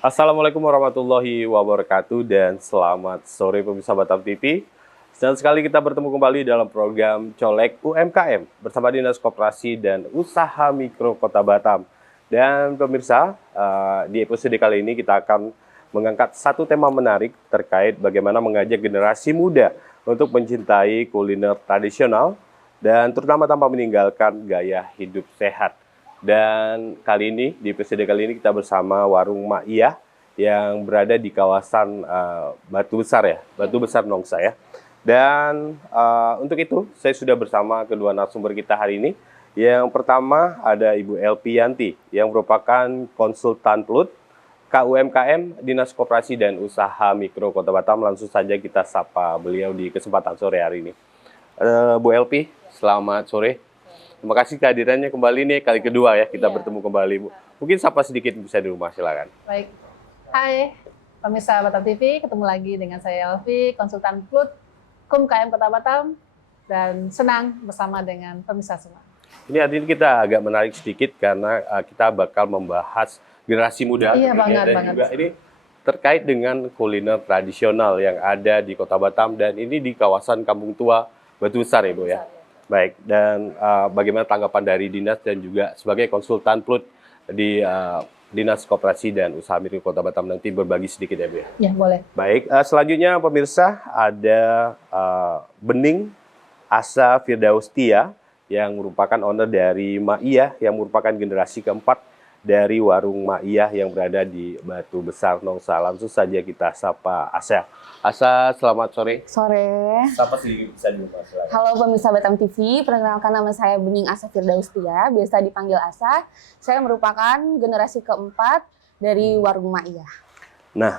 Assalamualaikum warahmatullahi wabarakatuh dan selamat sore pemirsa Batam TV. Senang sekali kita bertemu kembali dalam program Colek UMKM bersama Dinas Koperasi dan Usaha Mikro Kota Batam. Dan pemirsa, di episode kali ini kita akan mengangkat satu tema menarik terkait bagaimana mengajak generasi muda untuk mencintai kuliner tradisional dan terutama tanpa meninggalkan gaya hidup sehat. Dan kali ini, di episode kali ini kita bersama Warung Mak Iyah yang berada di kawasan Batu Besar ya, Batu Besar Nongsa ya. Dan untuk itu, saya sudah bersama kedua narasumber kita hari ini. Yang pertama ada Ibu Elpi Yanti yang merupakan konsultan PLUT KUMKM Dinas Koperasi dan Usaha Mikro Kota Batam. Langsung saja kita sapa beliau di kesempatan sore hari ini. Bu Elpi, selamat sore. Terima kasih kehadirannya kembali nih, kali kedua ya kita bertemu kembali, Bu. Mungkin sapa sedikit bisa di rumah, silakan. Baik. Hai, pemirsa Batam TV, ketemu lagi dengan saya Elvi, konsultan PLUT KUMKM Kota Batam, dan senang bersama dengan pemirsa semua. Ini artinya kita agak menarik sedikit karena kita bakal membahas generasi muda. Iya, banget. Juga ini terkait dengan kuliner tradisional yang ada di Kota Batam dan ini di kawasan Kampung Tua Batu Besar ya, Bu ya. Baik, dan bagaimana tanggapan dari Dinas dan juga sebagai konsultan PLUT di Dinas Koperasi dan Usaha Mikro Kota Batam nanti berbagi sedikit ya, Bu ya? Ya, boleh. Baik, selanjutnya pemirsa ada Bening Asa Firdaustia yang merupakan owner dari Mak Iyah yang merupakan generasi keempat dari Warung Mak Iyah yang berada di Batu Besar Nongsa. Langsung saja kita sapa Asa. Asa, selamat sore. Sore. Sapa sih bisa di rumah, silakan. Halo pemirsa Batam TV, perkenalkan nama saya Bening Asa Firdaustia, biasa dipanggil Asa. Saya merupakan generasi keempat dari Warung Mak Iyah. Nah,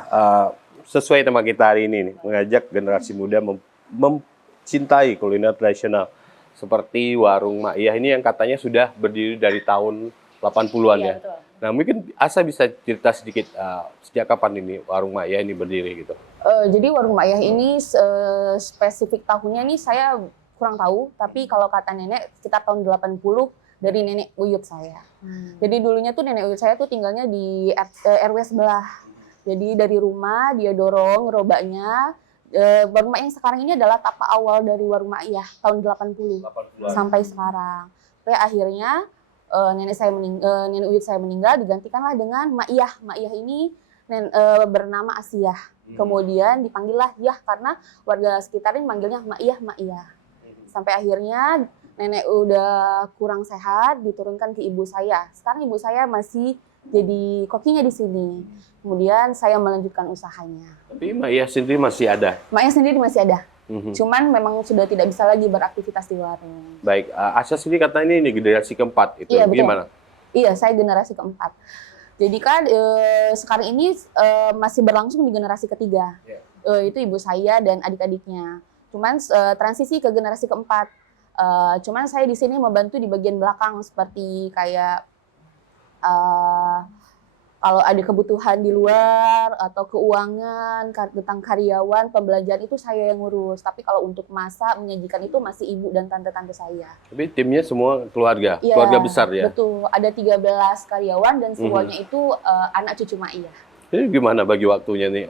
sesuai tema kita hari ini nih, mengajak generasi muda mencintai kuliner tradisional seperti Warung Mak Iyah ini yang katanya sudah berdiri dari tahun 80-an ya. Betul. Nah, mungkin Asa bisa cerita sedikit sejak kapan ini Warung Mak Iyah ini berdiri gitu. Jadi Warung Mak Iyah ini spesifik tahunnya nih saya kurang tahu, tapi kalau kata nenek sekitar tahun 80 dari nenek buyut saya. Jadi dulunya tuh nenek buyut saya tuh tinggalnya di RW sebelah. Jadi dari rumah dia dorong gerobaknya. Warung Mak Iyah yang sekarang ini adalah tapak awal dari Warung Mak Iyah tahun 80 sampai sekarang. Sampai akhirnya nenek buyut saya meninggal, digantikanlah dengan Mak Iyah. Mak Iyah ini bernama Asiyah. Kemudian dipanggillah Yah karena warga sekitarnya manggilnya Mak Iyah, Mak Iyah. Sampai akhirnya nenek udah kurang sehat, diturunkan ke ibu saya. Sekarang ibu saya masih jadi kokinya di sini. Kemudian saya melanjutkan usahanya. Tapi Mak Iyah sendiri masih ada? Mak Iyah sendiri masih ada. Cuman memang sudah tidak bisa lagi beraktivitas di warung. Baik, Asa sendiri katanya ini generasi keempat, itu Iya, betul. gimana? Iya, saya generasi keempat. Jadi kan sekarang ini masih berlangsung di generasi ketiga. Itu ibu saya dan adik-adiknya. Cuman transisi ke generasi keempat. Cuman saya di sini membantu di bagian belakang seperti kayak kalau ada kebutuhan di luar atau keuangan tentang karyawan, pembelanjaan itu saya yang ngurus. Tapi kalau untuk masak, menyajikan itu masih ibu dan tante-tante saya. Tapi timnya semua keluarga, Iya, keluarga besar ya? Betul, ada 13 karyawan dan semuanya itu anak cucu Mak Iyah. Jadi gimana bagi waktunya nih?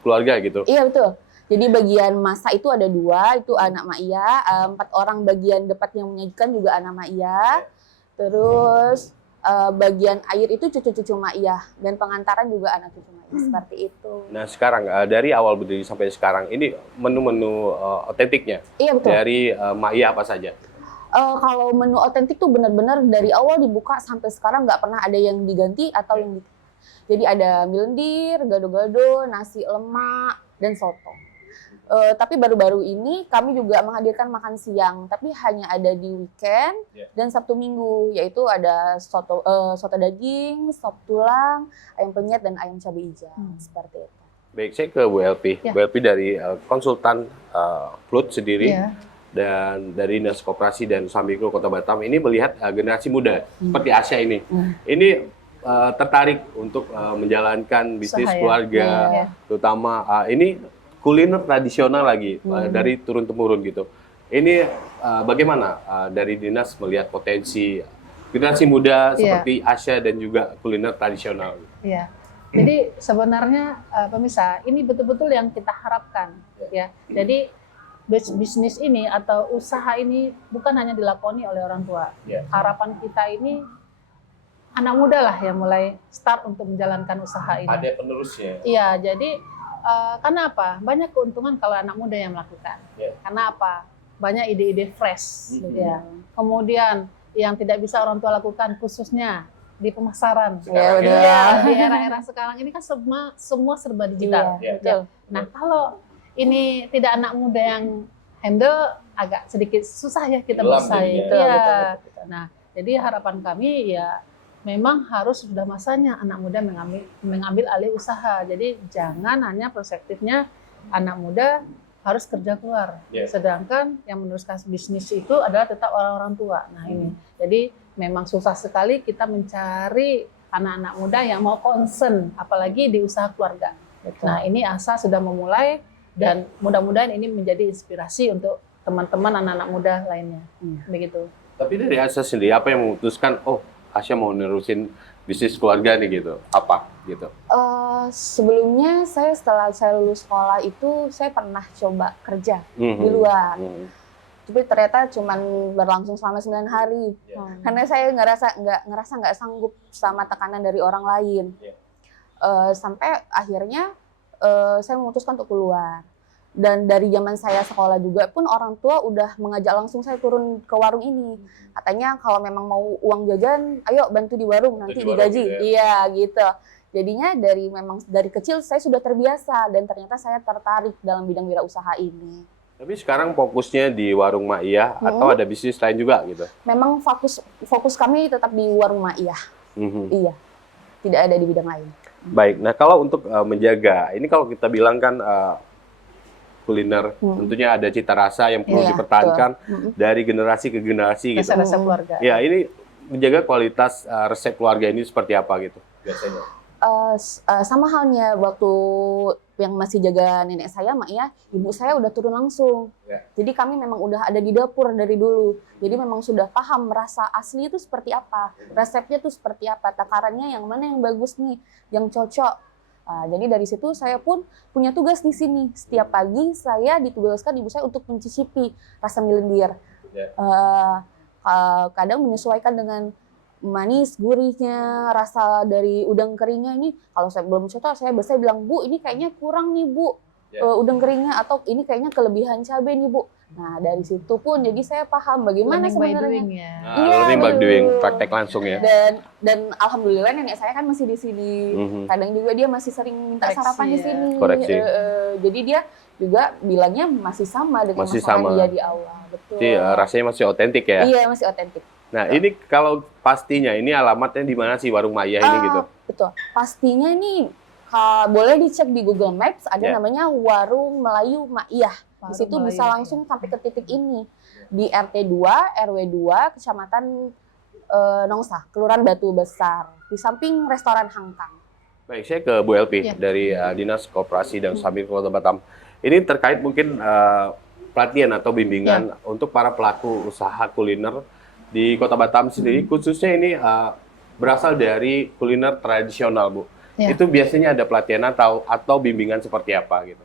Keluarga gitu? Iya, betul. Jadi bagian masak itu ada 2, itu anak Mak Iyah. 4 orang bagian depan yang menyajikan juga anak Mak Iyah. Terus bagian air itu cucu-cucu Mak Iyah. Dan pengantaran juga anak cucu Mak Iyah. Seperti itu. Nah sekarang, dari awal berdiri sampai sekarang, ini menu-menu otentiknya? Iya, betul. Dari Mak Iyah apa saja? Kalau menu otentik tuh benar-benar dari awal dibuka sampai sekarang nggak pernah ada yang diganti atau yang jadi ada mie lendir, gado-gado, nasi lemak, dan soto. Tapi baru-baru ini kami juga menghadirkan makan siang, tapi hanya ada di weekend dan Sabtu Minggu, yaitu ada soto daging, sop tulang, ayam penyet, dan ayam cabai hijau. Seperti itu. Baik, saya ke Bu Elpi. Ya. Bu Elpi dari konsultan PLUT sendiri. Iya. Dan dari Dinas Koperasi dan Usaha Mikro Kota Batam ini melihat generasi muda seperti Asya ini. Ini tertarik untuk menjalankan bisnis Usaha ya. keluarga, Iya. terutama ini kuliner tradisional lagi dari turun temurun gitu. Ini bagaimana dari Dinas melihat potensi generasi muda seperti Asya dan juga kuliner tradisional? Iya. Jadi sebenarnya pemirsa, ini betul-betul yang kita harapkan ya. Jadi bisnis ini atau usaha ini bukan hanya dilakoni oleh orang tua. Harapan kita ini anak muda lah yang mulai start untuk menjalankan usaha ini. Ada penerusnya. Iya, jadi karena apa? Banyak keuntungan kalau anak muda yang melakukan. Karena apa? Banyak ide-ide fresh. Ya. Kemudian yang tidak bisa orang tua lakukan khususnya di pemasaran. Di era-era sekarang ini kan semua serba digital. Betul. Nah, kalau ini tidak anak muda yang handle, agak sedikit susah ya kita bersaing. Betul. Nah, jadi harapan kami ya memang harus sudah masanya anak muda mengambil alih usaha. Jadi jangan hanya perspektifnya anak muda harus kerja keluar. Sedangkan yang meneruskan bisnis itu adalah tetap orang-orang tua. Nah ini, jadi memang susah sekali kita mencari anak-anak muda yang mau concern, apalagi di usaha keluarga. Nah ini ASA sudah memulai dan mudah-mudahan ini menjadi inspirasi untuk teman-teman anak-anak muda lainnya. Begitu. Tapi dari ASA sendiri apa yang memutuskan, oh Asya mau nerusin bisnis keluarga nih gitu? Apa gitu? Sebelumnya setelah saya lulus sekolah itu saya pernah coba kerja di luar. Tapi ternyata cuma berlangsung selama 9 hari. Karena saya ngerasa nggak sanggup sama tekanan dari orang lain. Sampai akhirnya saya memutuskan untuk keluar. Dan dari zaman saya sekolah juga pun orang tua udah mengajak langsung saya turun ke warung ini. Katanya kalau memang mau uang jajan, ayo bantu di warung, nanti digaji. Iya gitu. Jadinya dari kecil saya sudah terbiasa dan ternyata saya tertarik dalam bidang wirausaha ini. Tapi sekarang fokusnya di warung Mak Iyah atau ada bisnis lain juga gitu? Memang fokus kami tetap di warung Mak Iyah. Iya, tidak ada di bidang lain. Baik, nah kalau untuk menjaga, ini kalau kita bilang kan kuliner, tentunya ada cita rasa yang perlu dipertahankan dari generasi ke generasi gitu. Resep keluarga. Ya, ini menjaga kualitas resep keluarga ini seperti apa gitu biasanya? Sama halnya waktu yang masih jaga nenek saya, Mak Iyah, ibu saya udah turun langsung. Jadi kami memang udah ada di dapur dari dulu. Jadi memang sudah paham rasa asli itu seperti apa, resepnya itu seperti apa, takarannya yang mana yang bagus nih, yang cocok. Jadi dari situ saya pun punya tugas di sini. Setiap pagi saya ditugaskan ibu saya untuk mencicipi rasa mie lendir. Kadang menyesuaikan dengan manis, gurihnya, rasa dari udang keringnya ini. Kalau saya belum cocok, saya biasanya bilang, Bu, ini kayaknya kurang nih, Bu, udang keringnya, atau ini kayaknya kelebihan cabai nih, Bu. Nah, dari situ pun jadi saya paham bagaimana sebenarnya. Learning by doing, praktek langsung ya. Dan alhamdulillah nenek saya kan masih di sini. Kadang juga dia masih sering minta sarapan di sini. Koreksi. Jadi dia juga bilangnya masih sama dengan masakan dia di awal. Betul. Jadi rasanya masih otentik ya? Iya, masih otentik. Nah, ini kalau pastinya, ini alamatnya di mana sih warung Mak Iyah ini gitu? Betul. Pastinya ini boleh dicek di Google Maps, ada namanya Warung Melayu Mak Iyah. Di situ bisa langsung sampai ke titik ini. Di RT 2, RW 2, Kecamatan Nongsa, Kelurahan Batu Besar. Di samping restoran Hangkang. Baik, saya ke Bu Elvi dari Dinas Koperasi dan Usaha Kota Batam. Ini terkait mungkin pelatihan atau bimbingan untuk para pelaku usaha kuliner di Kota Batam sendiri, khususnya ini berasal dari kuliner tradisional, Bu. Itu biasanya ada pelatihan atau bimbingan seperti apa gitu?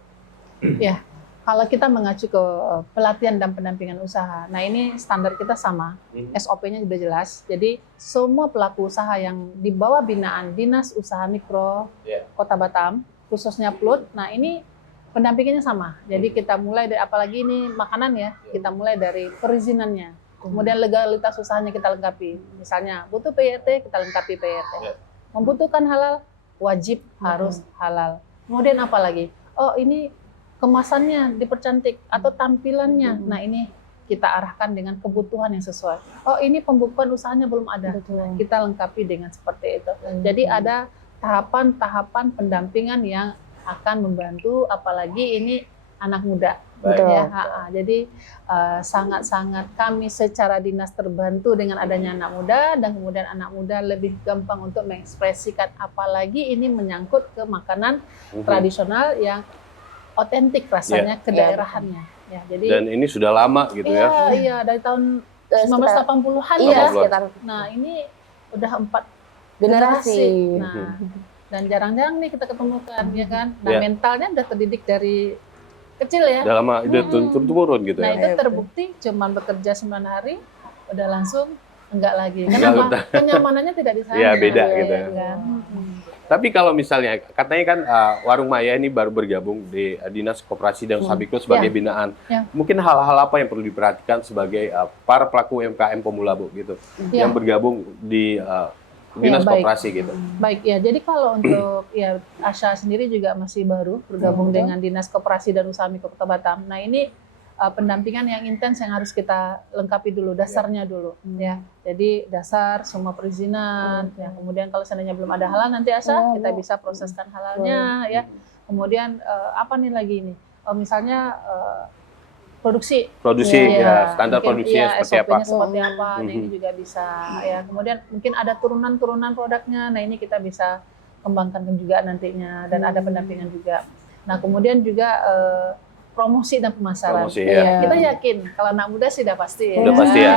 Ya, kalau kita mengacu ke pelatihan dan pendampingan usaha, nah ini standar kita sama, SOP-nya sudah jelas. Jadi semua pelaku usaha yang di bawah binaan Dinas Usaha Mikro Kota Batam, khususnya PLUT, nah ini pendampingannya sama. Jadi kita mulai dari, apalagi ini makanan ya, kita mulai dari perizinannya. Kemudian legalitas usahanya kita lengkapi. Misalnya butuh PYT, kita lengkapi PYT. Membutuhkan halal, wajib harus halal. Kemudian apa lagi? Oh ini kemasannya dipercantik atau tampilannya. Nah ini kita arahkan dengan kebutuhan yang sesuai. Oh ini pembukuan usahanya belum ada. Nah, kita lengkapi dengan seperti itu. Jadi ada tahapan-tahapan pendampingan yang akan membantu, apalagi ini anak muda. Betul. Ya, jadi sangat-sangat kami secara dinas terbantu dengan adanya anak muda, dan kemudian anak muda lebih gampang untuk mengekspresikan, apalagi ini menyangkut ke makanan tradisional yang otentik rasanya kedaerahannya. Ya, jadi, dan ini sudah lama gitu ya? Iya, dari tahun 1980-an ya. Nah ini udah 4 generasi. Nah, dan jarang-jarang nih kita ketemukan, ya kan? Nah, Ya. mentalnya udah terdidik dari kecil ya. Dalam udah turun gitu Nah, ya. itu terbukti cuman bekerja 9 hari udah langsung enggak lagi. Enggak Kenapa? udah. Kenyamanannya tidak di sana. Iya, beda gitu ya. Kan? Tapi kalau misalnya katanya kan Warung Maya ini baru bergabung di Dinas Koperasi dan Usaha Mikro sebagai Ya. binaan. Ya. Mungkin hal-hal apa yang perlu diperhatikan sebagai para pelaku UMKM pemula Bu gitu Ya. yang bergabung di Dinas baik. Koperasi gitu. Baik ya, jadi kalau untuk ya Asha sendiri juga masih baru bergabung dengan Dinas Koperasi dan Usaha Mikro Kota Batam. Nah ini pendampingan yang intens yang harus kita lengkapi dulu, dasarnya dulu ya. Jadi dasar semua perizinan, ya. Kemudian kalau seandainya belum ada halal nanti Asha kita bisa proseskan halalnya ya. Kemudian apa nih lagi ini? Misalnya produksi Ya, standar mungkin, produksinya seperti apa? SOP-nya seperti apa. Nah, ini juga bisa ya. Kemudian mungkin ada turunan-turunan produknya. Nah, ini kita bisa kembangkan juga nantinya dan ada pendampingan juga. Nah, kemudian juga promosi dan pemasaran. Promosi, ya. Kita yakin kalau anak muda sih udah pasti ya. Udah pasti ya.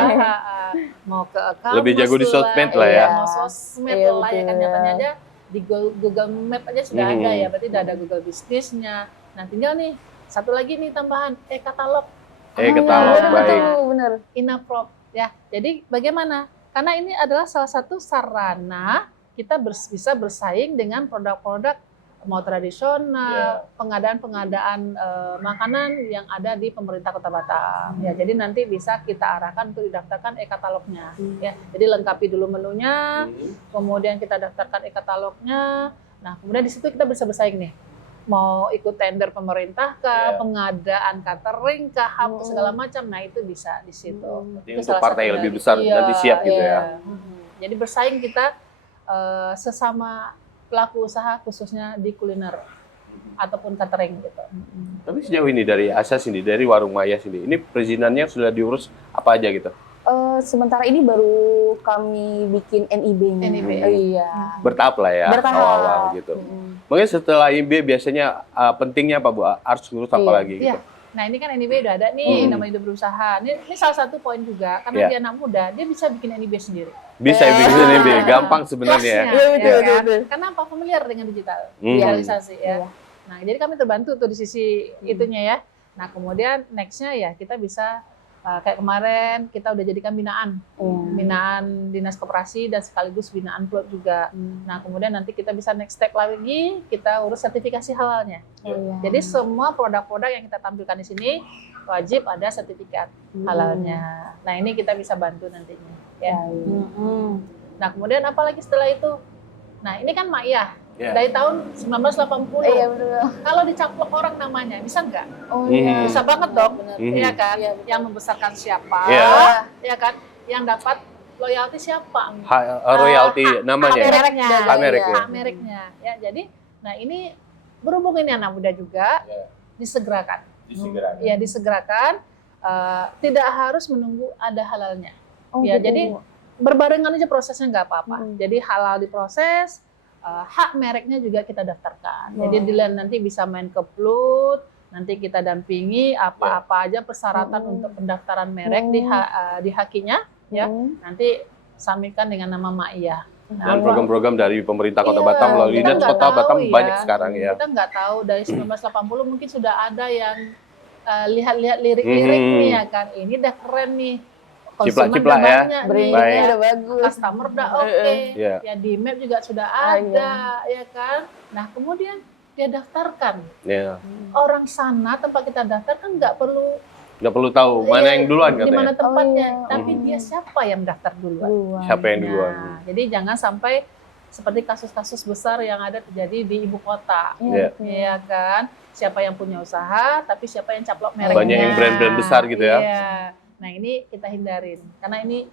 Mau ke account Lebih jago di sosmed lah ya. Mau sosmed Iya, lah ya kan betul. nyatanya aja di Google Map aja sudah ada ya. Berarti udah ada Google bisnisnya. Nah, tinggal nih satu lagi nih tambahan katalog. Katalog, baik. Bener. Inaprop ya. Jadi bagaimana? Karena ini adalah salah satu sarana kita bisa bersaing dengan produk-produk mau tradisional, pengadaan-pengadaan makanan yang ada di pemerintah Kota Batam. Ya, jadi nanti bisa kita arahkan untuk didaftarkan e-katalognya. Ya, jadi lengkapi dulu menunya, kemudian kita daftarkan e-katalognya. Nah, kemudian di situ kita bisa bersaing nih. Mau ikut tender pemerintah kah, pengadaan catering kah, segala macam. Nah, itu bisa di situ. Jadi Itu untuk salah partai satu yang lebih dari- besar nanti siap gitu ya. Jadi bersaing kita sesama pelaku usaha khususnya di kuliner ataupun catering gitu. Tapi sejauh ini dari Asha sini, dari Warung Maya sini, ini perizinannya sudah diurus apa aja gitu? Sementara ini baru kami bikin NIB-nya. NIB. Iya. Bertahap lah ya, Bertahap. awal-awal gitu. Mungkin setelah NIB biasanya pentingnya apa Bu? Harus ngurus apa Iya. lagi gitu? Iya. Nah ini kan NIB udah ada nih, namanya udah berusaha. Ini salah satu poin juga, karena dia anak muda, dia bisa bikin NIB sendiri. Bisa bikin NIB, gampang sebenarnya. Kelasnya, Iya, betul, ya kan? betul. Karena apa? Familiar dengan digital, Hmm. digitalisasi ya. Iya. Nah jadi kami terbantu tuh di sisi itunya ya. Nah kemudian nextnya ya kita bisa kayak kemarin kita udah jadikan binaan Dinas Koperasi dan sekaligus binaan klub juga. Nah kemudian nanti kita bisa next step lagi, kita urus sertifikasi halalnya. Jadi semua produk-produk yang kita tampilkan di sini wajib ada sertifikat halalnya. Nah ini kita bisa bantu nantinya. Ya. Nah kemudian apa lagi setelah itu? Nah ini kan Maya Ya. dari tahun 1980. Iya, betul. Kalau dicaplok orang namanya bisa nggak? Oh iya. Bisa banget dong, Benar. ya kan? Iya, betul. Yang membesarkan siapa? Iya. Ya kan? Yang dapat loyalty siapa? Royalti Hak namanya. mereknya. Hak merek, ya. Hak mereknya. Ya, jadi, nah ini berhubung ini anak muda juga, disegerakan. Ya, disegerakan. Tidak harus menunggu ada halalnya. Oh, Ya, gitu. jadi berbarengan aja prosesnya nggak apa-apa. Jadi halal diproses, hak mereknya juga kita daftarkan. Jadi Dilan nanti bisa main ke Plut, nanti kita dampingi apa-apa aja persyaratan untuk pendaftaran merek di hakinya, ya. Nanti sampaikan dengan nama Ma'iyah. Dan program-program dari pemerintah Kota Iya, Batam melalui kita Dinas nggak Kota tahu Batam ya. banyak sekarang ya. Kita nggak tahu dari 1980 mungkin sudah ada yang lihat-lihat lirik-lirik nih ya kan. Ini udah keren nih. Konsumen Ciplak-ciplak udah ya. banyak nih. Brandingnya udah bagus. Customer udah oke. Iya. Ya di map juga sudah ada ya kan. Nah kemudian dia daftarkan. Ya. Orang sana tempat kita daftar kan nggak perlu Nggak perlu tahu mana yang duluan di mana katanya. tempatnya, Oh, iya. tapi dia siapa yang daftar duluan. Siapa yang duluan? Nah, jadi jangan sampai seperti kasus-kasus besar yang ada terjadi di ibu kota, Iya. ya kan? Siapa yang punya usaha, tapi siapa yang caplok mereknya. Banyak yang brand-brand besar gitu ya. Iya. Nah ini kita hindarin, karena ini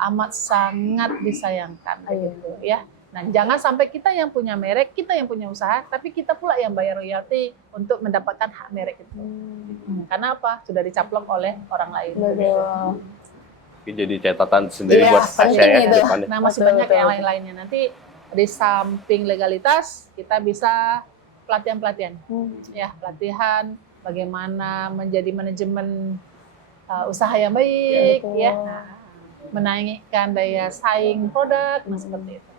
amat sangat disayangkan, gitu ya. Nah jangan sampai kita yang punya merek, kita yang punya usaha, tapi kita pula yang bayar royalti untuk mendapatkan hak merek itu. Karena apa? Sudah dicaplok oleh orang lain. Betul. Ini jadi catatan sendiri Iya, buat penting Asha ya itu. ke depannya. Nah masih Betul, banyak betul. yang lain-lainnya. Nanti di samping legalitas kita bisa pelatihan-pelatihan, ya pelatihan bagaimana menjadi manajemen usaha yang baik, Betul. ya, nah, menaikkan daya saing produk, nah seperti itu.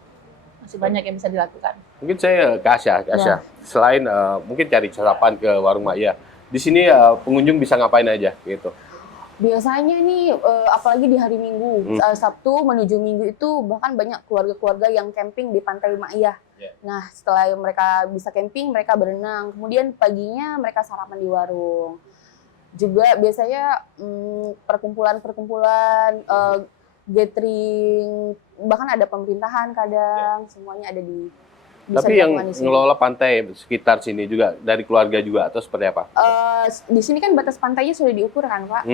Masih banyak yang bisa dilakukan. Mungkin saya ke Asya. Ya. Selain mungkin cari sarapan ke warung Maya, di sini pengunjung bisa ngapain aja gitu? Biasanya nih, apalagi di hari Minggu, Sabtu menuju Minggu itu bahkan banyak keluarga-keluarga yang camping di Pantai Maiyah. Yeah. Nah, setelah mereka bisa camping, mereka berenang. Kemudian paginya mereka sarapan di warung. Juga biasanya perkumpulan-perkumpulan, gathering, bahkan ada pemerintahan kadang, semuanya ada di bisa Tapi yang dilakukan di sini. ngelola pantai sekitar sini juga dari keluarga juga atau seperti apa? Di sini kan batas pantainya sudah diukur kan, Pak.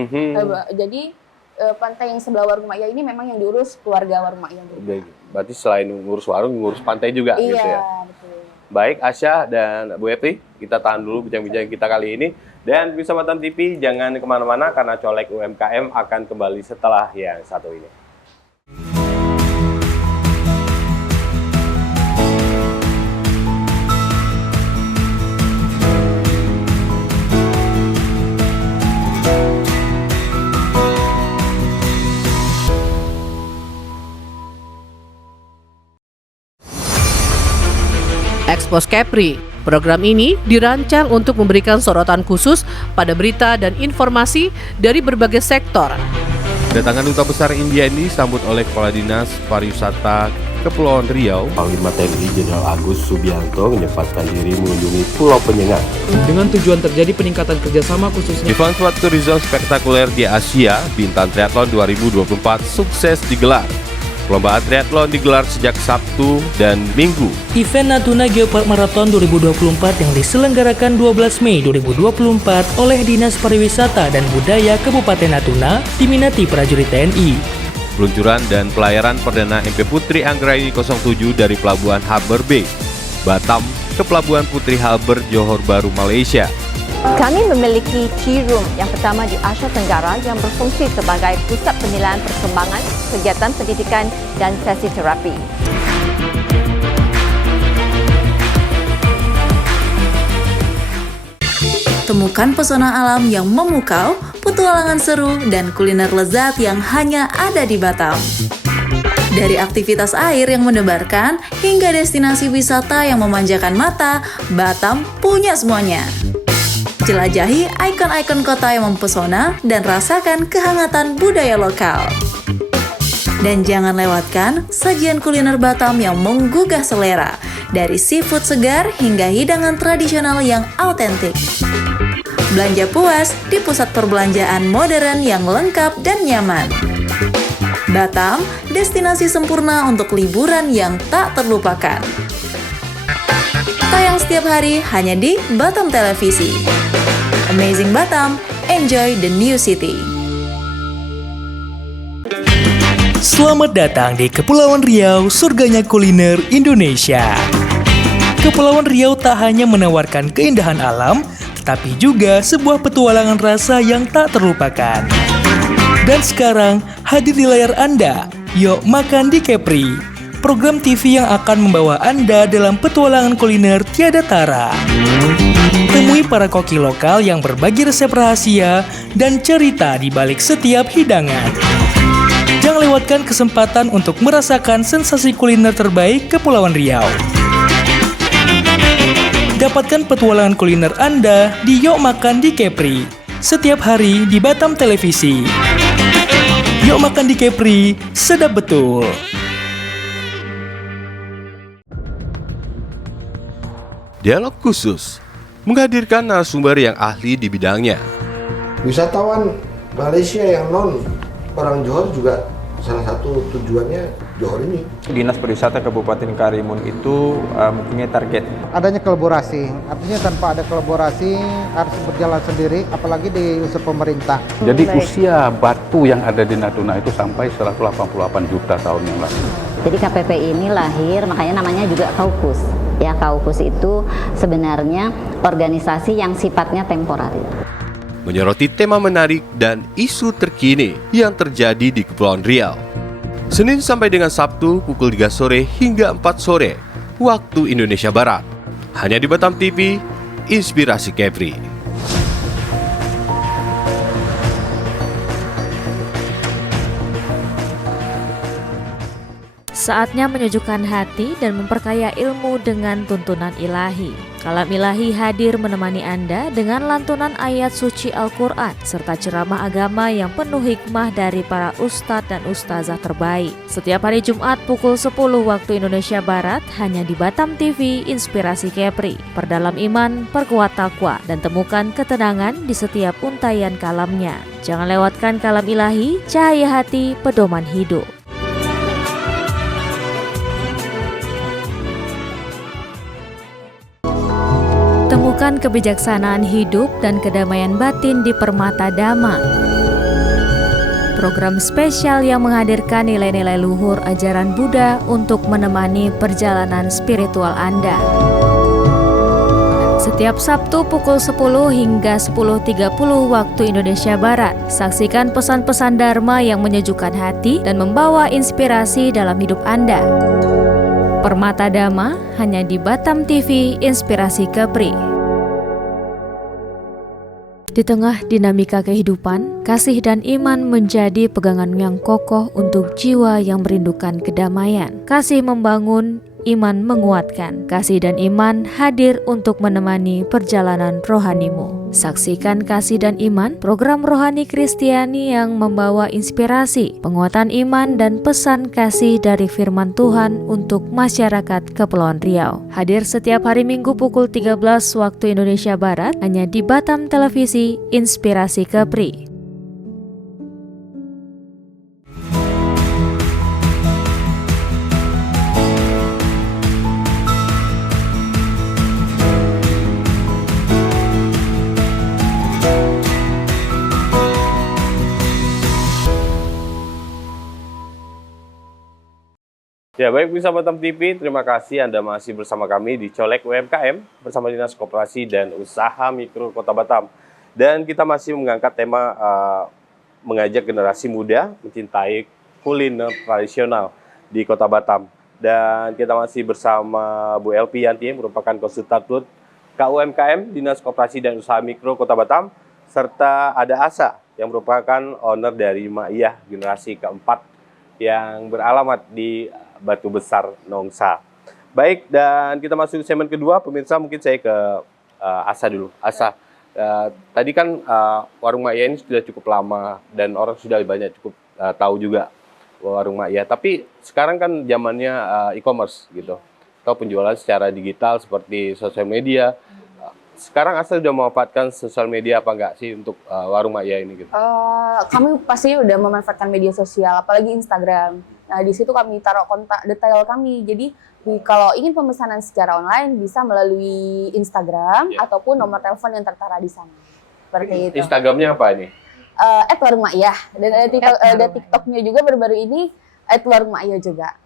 Jadi pantai yang sebelah warung Maya ini memang yang diurus keluarga warung Maya. Berarti selain ngurus warung, ngurus pantai juga gitu ya? Iya, betul. Baik, Asya dan Bu Epri, kita tahan dulu bincang-bincang kita kali ini. Dan bisa Batam TV, jangan kemana-mana karena Colek UMKM akan kembali setelah yang satu ini. Expose Kepri. Program ini dirancang untuk memberikan sorotan khusus pada berita dan informasi dari berbagai sektor. Kedatangan Duta Besar India ini disambut oleh Kepala Dinas Pariwisata Kepulauan Riau, Panglima TNI Jenderal Agus Subianto menyempatkan diri mengunjungi Pulau Penyengat. Dengan tujuan terjadi peningkatan kerjasama khususnya Event Sport Tourism spektakuler di Asia, Bintan Triathlon 2024 sukses digelar. Perlombaan triathlon digelar sejak Sabtu dan Minggu. Event Natuna Geopark Marathon 2024 yang diselenggarakan 12 Mei 2024 oleh Dinas Pariwisata dan Budaya Kabupaten Natuna diminati prajurit TNI. Peluncuran dan pelayaran perdana MP Putri Anggraini 07 dari Pelabuhan Harbour Bay, Batam ke Pelabuhan Putri Harbour, Johor Bahru, Malaysia. Kami memiliki Tea Room yang pertama di Asia Tenggara yang berfungsi sebagai pusat penilaian perkembangan, kegiatan pendidikan dan sesi terapi. Temukan pesona alam yang memukau, petualangan seru, dan kuliner lezat yang hanya ada di Batam. Dari aktivitas air yang mendebarkan hingga destinasi wisata yang memanjakan mata, Batam punya semuanya. Jelajahi ikon-ikon kota yang mempesona dan rasakan kehangatan budaya lokal. Dan jangan lewatkan sajian kuliner Batam yang menggugah selera, dari seafood segar hingga hidangan tradisional yang autentik. Belanja puas di pusat perbelanjaan modern yang lengkap dan nyaman. Batam, destinasi sempurna untuk liburan yang tak terlupakan. Tayang setiap hari hanya di Batam Televisi. Amazing Batam, enjoy the new city. Selamat datang di Kepulauan Riau, surganya kuliner Indonesia. Kepulauan Riau tak hanya menawarkan keindahan alam, tetapi juga sebuah petualangan rasa yang tak terlupakan. Dan sekarang hadir di layar Anda, Yuk Makan di Kepri, program TV yang akan membawa Anda dalam petualangan kuliner tiada tara. Temui para koki lokal yang berbagi resep rahasia dan cerita di balik setiap hidangan. Jangan lewatkan kesempatan untuk merasakan sensasi kuliner terbaik Kepulauan Riau. Dapatkan petualangan kuliner Anda di Yuk Makan di Kepri, setiap hari di Batam Televisi. Yuk Makan di Kepri, sedap betul. Dialog khusus menghadirkan narasumber yang ahli di bidangnya. Wisatawan Malaysia yang non orang Johor juga salah satu tujuannya Johor ini. Dinas Pariwisata Kabupaten Karimun itu mempunyai target. Adanya kolaborasi, artinya tanpa ada kolaborasi harus berjalan sendiri, apalagi di unsur pemerintah. Jadi usia batu yang ada di Natuna itu sampai 188 juta tahun yang lalu. Jadi KPP ini lahir, makanya namanya juga Kaukus. Ya, Kaukus itu sebenarnya organisasi yang sifatnya temporer. Menyoroti tema menarik dan isu terkini yang terjadi di Kepulauan Riau. Senin sampai dengan Sabtu pukul 3 sore hingga 4 sore waktu Indonesia Barat. Hanya di Batam TV, Inspirasi Kepri. Saatnya menyejukkan hati dan memperkaya ilmu dengan tuntunan ilahi. Kalam Ilahi hadir menemani Anda dengan lantunan ayat suci Al-Quran serta ceramah agama yang penuh hikmah dari para ustadz dan ustazah terbaik. Setiap hari Jumat pukul 10 waktu Indonesia Barat hanya di Batam TV Inspirasi Kepri. Perdalam iman, perkuat takwa, dan temukan ketenangan di setiap untayan kalamnya. Jangan lewatkan Kalam Ilahi, cahaya hati, pedoman hidup. Temukan kebijaksanaan hidup dan kedamaian batin di Permata Dhamma. Program spesial yang menghadirkan nilai-nilai luhur ajaran Buddha untuk menemani perjalanan spiritual Anda. Setiap Sabtu pukul 10 hingga 10.30 waktu Indonesia Barat. Saksikan pesan-pesan Dharma yang menyejukkan hati dan membawa inspirasi dalam hidup Anda. Permata Dhamma hanya di Batam TV Inspirasi Kepri. Di tengah dinamika kehidupan, kasih dan iman menjadi pegangan yang kokoh untuk jiwa yang merindukan kedamaian. Kasih membangun, iman menguatkan. Kasih dan iman hadir untuk menemani perjalanan rohanimu. Saksikan Kasih dan Iman, program rohani Kristiani yang membawa inspirasi, penguatan iman dan pesan kasih dari firman Tuhan untuk masyarakat Kepulauan Riau. Hadir setiap hari Minggu pukul 13 waktu Indonesia Barat hanya di Batam Televisi Inspirasi Kepri. Ya baik, bisa Batam TV, terima kasih Anda masih bersama kami di Colek UMKM bersama Dinas Koperasi dan Usaha Mikro Kota Batam. Dan kita masih mengangkat tema mengajak generasi muda mencintai kuliner tradisional di Kota Batam. Dan kita masih bersama Bu Elpi Yanti, merupakan konsultan KUMKM Dinas Koperasi dan Usaha Mikro Kota Batam, serta ada Asa yang merupakan owner dari Ma'iyah generasi keempat yang beralamat di Batu Besar, Nongsa. Baik, dan kita masuk ke segmen kedua. Pemirsa, mungkin saya ke Asa dulu. Asa, tadi kan warung Ma'iyah ini sudah cukup lama dan orang sudah banyak cukup tahu juga warung Ma'iyah. Tapi sekarang kan zamannya e-commerce gitu, atau penjualan secara digital seperti sosial media. Sekarang Asa sudah memanfaatkan sosial media apa enggak sih untuk warung Ma'iyah ini gitu? Kami pastinya udah memanfaatkan media sosial, apalagi Instagram. Nah, di situ kami taruh kontak detail kami. Jadi, kalau ingin pemesanan secara online bisa melalui Instagram ataupun nomor telepon yang tertera di sana. Seperti itu. Instagramnya apa ini? @warung Ma'iyah. Dan ada TikToknya juga baru-baru ini @warung Ma'iyah juga.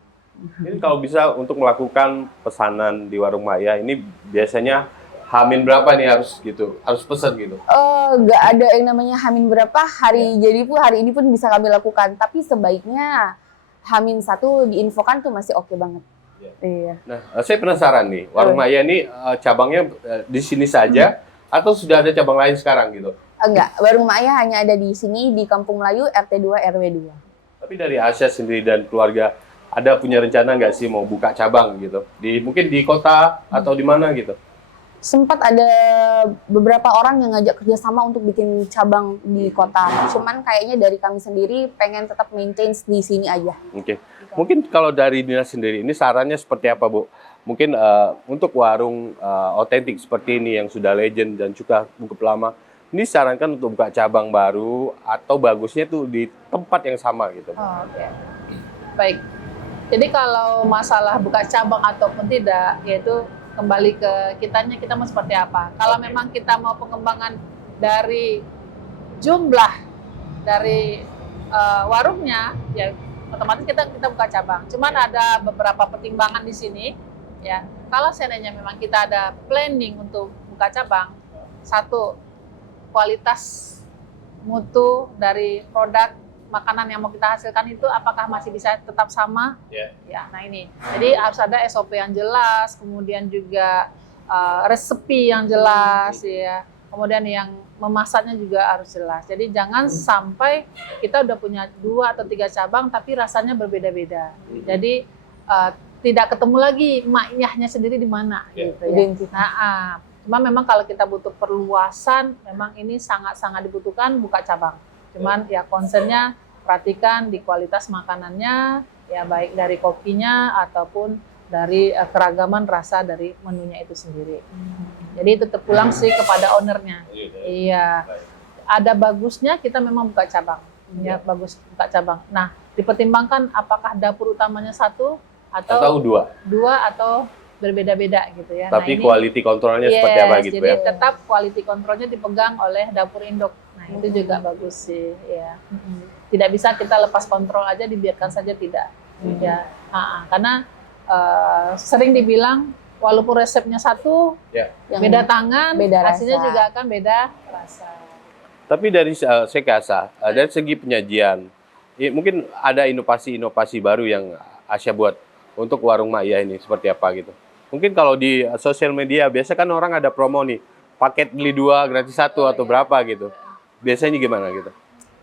Ini kalau bisa untuk melakukan pesanan di warung Ma'iyah ini biasanya Hamin berapa nih harus pesan gitu? Nggak ada yang namanya Hamin berapa hari. Jadi pun hari ini pun bisa kami lakukan. Tapi sebaiknya Hamin 1 diinfokan tuh masih oke banget. Iya. Nah, saya penasaran nih, warung Ma'iyah ini cabangnya di sini saja atau sudah ada cabang lain sekarang gitu? Enggak, warung Ma'iyah hanya ada di sini di Kampung Melayu RT 2 RW 2. Tapi dari Asia sendiri dan keluarga ada punya rencana nggak sih mau buka cabang gitu? Mungkin di kota atau di mana gitu? Sempat ada beberapa orang yang ngajak kerjasama untuk bikin cabang di kota. Cuman kayaknya dari kami sendiri pengen tetap maintain di sini aja. Oke. Mungkin kalau dari dinas sendiri, ini sarannya seperti apa, Bu? Mungkin untuk warung otentik seperti ini yang sudah legend dan juga cukup lama, ini sarankan untuk buka cabang baru atau bagusnya tuh di tempat yang sama gitu. Oke. Baik. Jadi kalau masalah buka cabang ataupun tidak, yaitu kembali ke kita mau seperti apa. Kalau memang kita mau pengembangan dari jumlah dari warungnya, ya otomatis kita buka cabang. Cuman ada beberapa pertimbangan di sini, ya. Kalau seandainya memang kita ada planning untuk buka cabang, satu, kualitas mutu dari produk makanan yang mau kita hasilkan itu apakah masih bisa tetap sama? Ya, nah ini. Jadi harus ada SOP yang jelas, kemudian juga resepi yang jelas, ya. Kemudian yang memasaknya juga harus jelas. Jadi jangan sampai kita udah punya 2 atau 3 cabang tapi rasanya berbeda-beda. Jadi tidak ketemu lagi maknyahnya sendiri di mana gitu ya. Nah, cuma memang kalau kita butuh perluasan, memang ini sangat-sangat dibutuhkan buka cabang. Cuman ya concernnya perhatikan di kualitas makanannya, ya baik dari kopinya ataupun dari keragaman rasa dari menunya itu sendiri. Jadi itu terpulang sih kepada ownernya. Iya. Ada bagusnya kita memang buka cabang. Ya, bagus buka cabang. Nah, dipertimbangkan apakah dapur utamanya satu atau dua atau berbeda-beda gitu ya. Tapi nah, ini, quality kontrolnya seperti apa gitu jadi ya? Jadi tetap quality kontrolnya dipegang oleh dapur induk. Nah, itu juga bagus sih ya. Tidak bisa kita lepas kontrol aja dibiarkan saja, tidak. Ya, karena sering dibilang walaupun resepnya satu, beda tangan, beda hasilnya rasa. juga akan beda rasa. Tapi dari saya kasa, dari segi penyajian, mungkin ada inovasi-inovasi baru yang Asya buat untuk warung Mak Iyah ini seperti apa gitu. Mungkin kalau di sosial media biasa kan orang ada promo nih, paket beli 2 gratis 1 atau berapa gitu. Biasanya gimana gitu?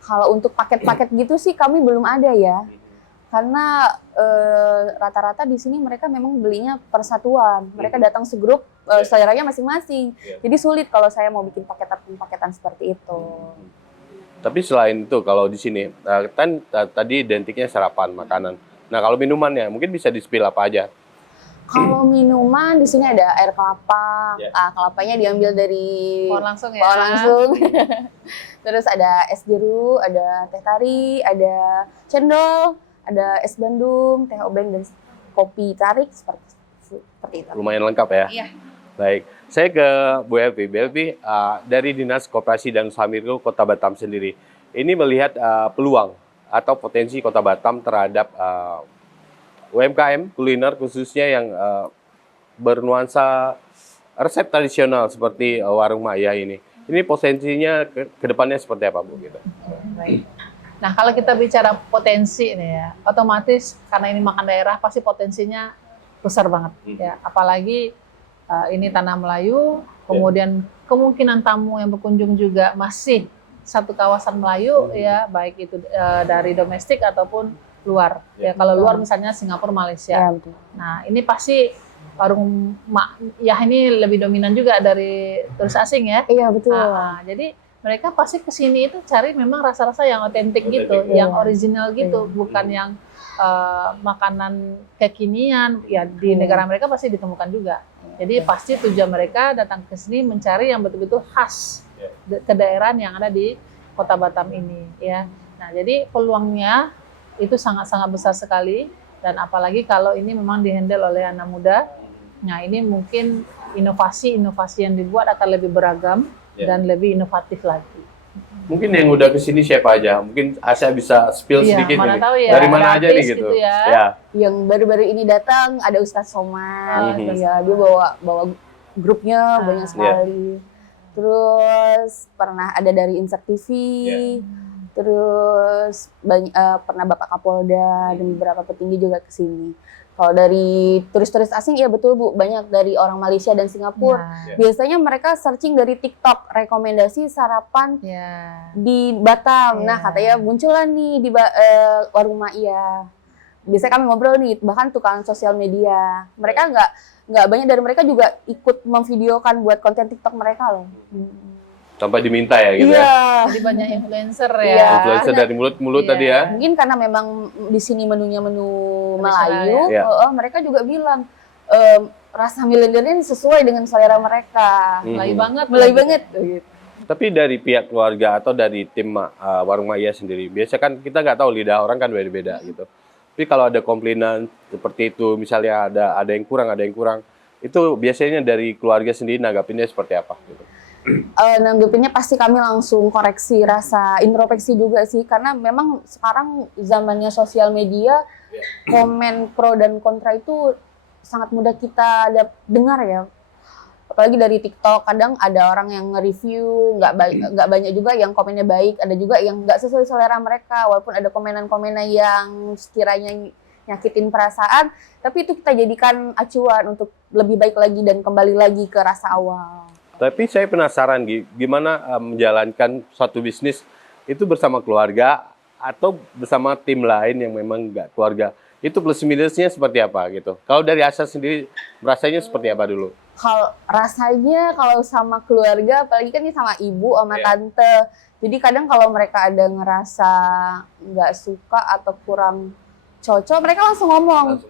Kalau untuk paket-paket gitu sih kami belum ada ya. Karena rata-rata di sini mereka memang belinya persatuan. Mereka datang segrup, seleranya masing-masing. Jadi sulit kalau saya mau bikin paketan seperti itu. Tapi selain itu kalau di sini kan tadi identiknya sarapan, makanan. Nah, kalau minumannya mungkin bisa di-spill apa aja? Kalau minuman di sini ada air kelapa. Kelapanya diambil dari Pohon langsung ya. pohon langsung. Terus ada es jeruk, ada teh tarik, ada cendol, ada es bandung, teh oben, dan kopi tarik seperti itu. Lumayan lengkap ya? Iya. Baik, saya ke Bu Elvi. Bu Elvi, dari Dinas Koperasi dan Usaha Mikro Kota Batam sendiri, ini melihat peluang atau potensi Kota Batam terhadap UMKM kuliner khususnya yang bernuansa resep tradisional seperti warung Mak Iyah ini. Ini potensinya ke depannya seperti apa, Bu? Gitu. Baik. Nah, kalau kita bicara potensi nih ya, otomatis karena ini makan daerah pasti potensinya besar banget ya. Apalagi ini tanah Melayu, kemudian kemungkinan tamu yang berkunjung juga masih satu kawasan Melayu ya, baik itu dari domestik ataupun luar. Ya, kalau luar misalnya Singapura, Malaysia. Nah, ini pasti warung Mak Iyah ini lebih dominan juga dari turis asing ya. Iya, betul. Jadi mereka pasti kesini itu cari memang rasa-rasa yang otentik gitu, yang original gitu, bukan yang makanan kekinian. Ya di negara mereka pasti ditemukan juga. Jadi pasti tujuan mereka datang ke sini mencari yang betul-betul khas kedaerahan yang ada di Kota Batam ini ya. Nah, jadi peluangnya itu sangat-sangat besar sekali, dan apalagi kalau ini memang dihandle oleh anak muda. Nah, ini mungkin inovasi-inovasi yang dibuat akan lebih beragam dan lebih inovatif lagi. Mungkin yang udah kesini siapa aja? Mungkin Asya bisa spill sedikit mana nih. tahu ya, dari mana aja nih gitu? Ya. Yang baru-baru ini datang ada Ustadz Somad, ya dia bawa grupnya banyak sekali. Terus pernah ada dari Insert TV, terus pernah Bapak Kapolda dan beberapa petinggi juga kesini. Kalau dari turis-turis asing, ya betul Bu, banyak dari orang Malaysia dan Singapura. Biasanya mereka searching dari TikTok, rekomendasi sarapan di Batam. Nah, katanya munculan nih di warung Mak Iyah. Biasanya kami ngobrol nih, bahkan tukang sosial media. Mereka nggak banyak dari mereka juga ikut memvideokan buat konten TikTok mereka loh. Sampai diminta ya gitu ya. Jadi banyak influencer ya. Influencer dari mulut ke mulut tadi ya. Mungkin karena memang di sini menunya menu Melayu, mereka juga bilang rasa milenialnya sesuai dengan selera mereka. Melayu banget. Melayu banget. Tapi dari pihak keluarga atau dari tim warung Mak Iyah sendiri, biasa kan kita nggak tahu, lidah orang kan beda-beda gitu. Tapi kalau ada komplainan seperti itu, misalnya ada yang kurang, itu biasanya dari keluarga sendiri nanggapinnya seperti apa gitu? Nanggepinnya pasti kami langsung koreksi, rasa introspeksi juga sih, karena memang sekarang zamannya sosial media, komen pro dan kontra itu sangat mudah kita dengar ya. Apalagi dari TikTok, kadang ada orang yang nge-review, nggak banyak juga yang komennya baik, ada juga yang nggak sesuai selera mereka, walaupun ada komenan-komenan yang sekiranya nyakitin perasaan, tapi itu kita jadikan acuan untuk lebih baik lagi dan kembali lagi ke rasa awal. Tapi saya penasaran gimana menjalankan suatu bisnis itu bersama keluarga atau bersama tim lain yang memang nggak keluarga. Itu plus minusnya seperti apa gitu? Kalau dari Asya sendiri rasanya seperti apa dulu? Kalau rasanya kalau sama keluarga, apalagi kan ini sama ibu, sama tante. Jadi kadang kalau mereka ada ngerasa nggak suka atau kurang cocok, mereka langsung ngomong.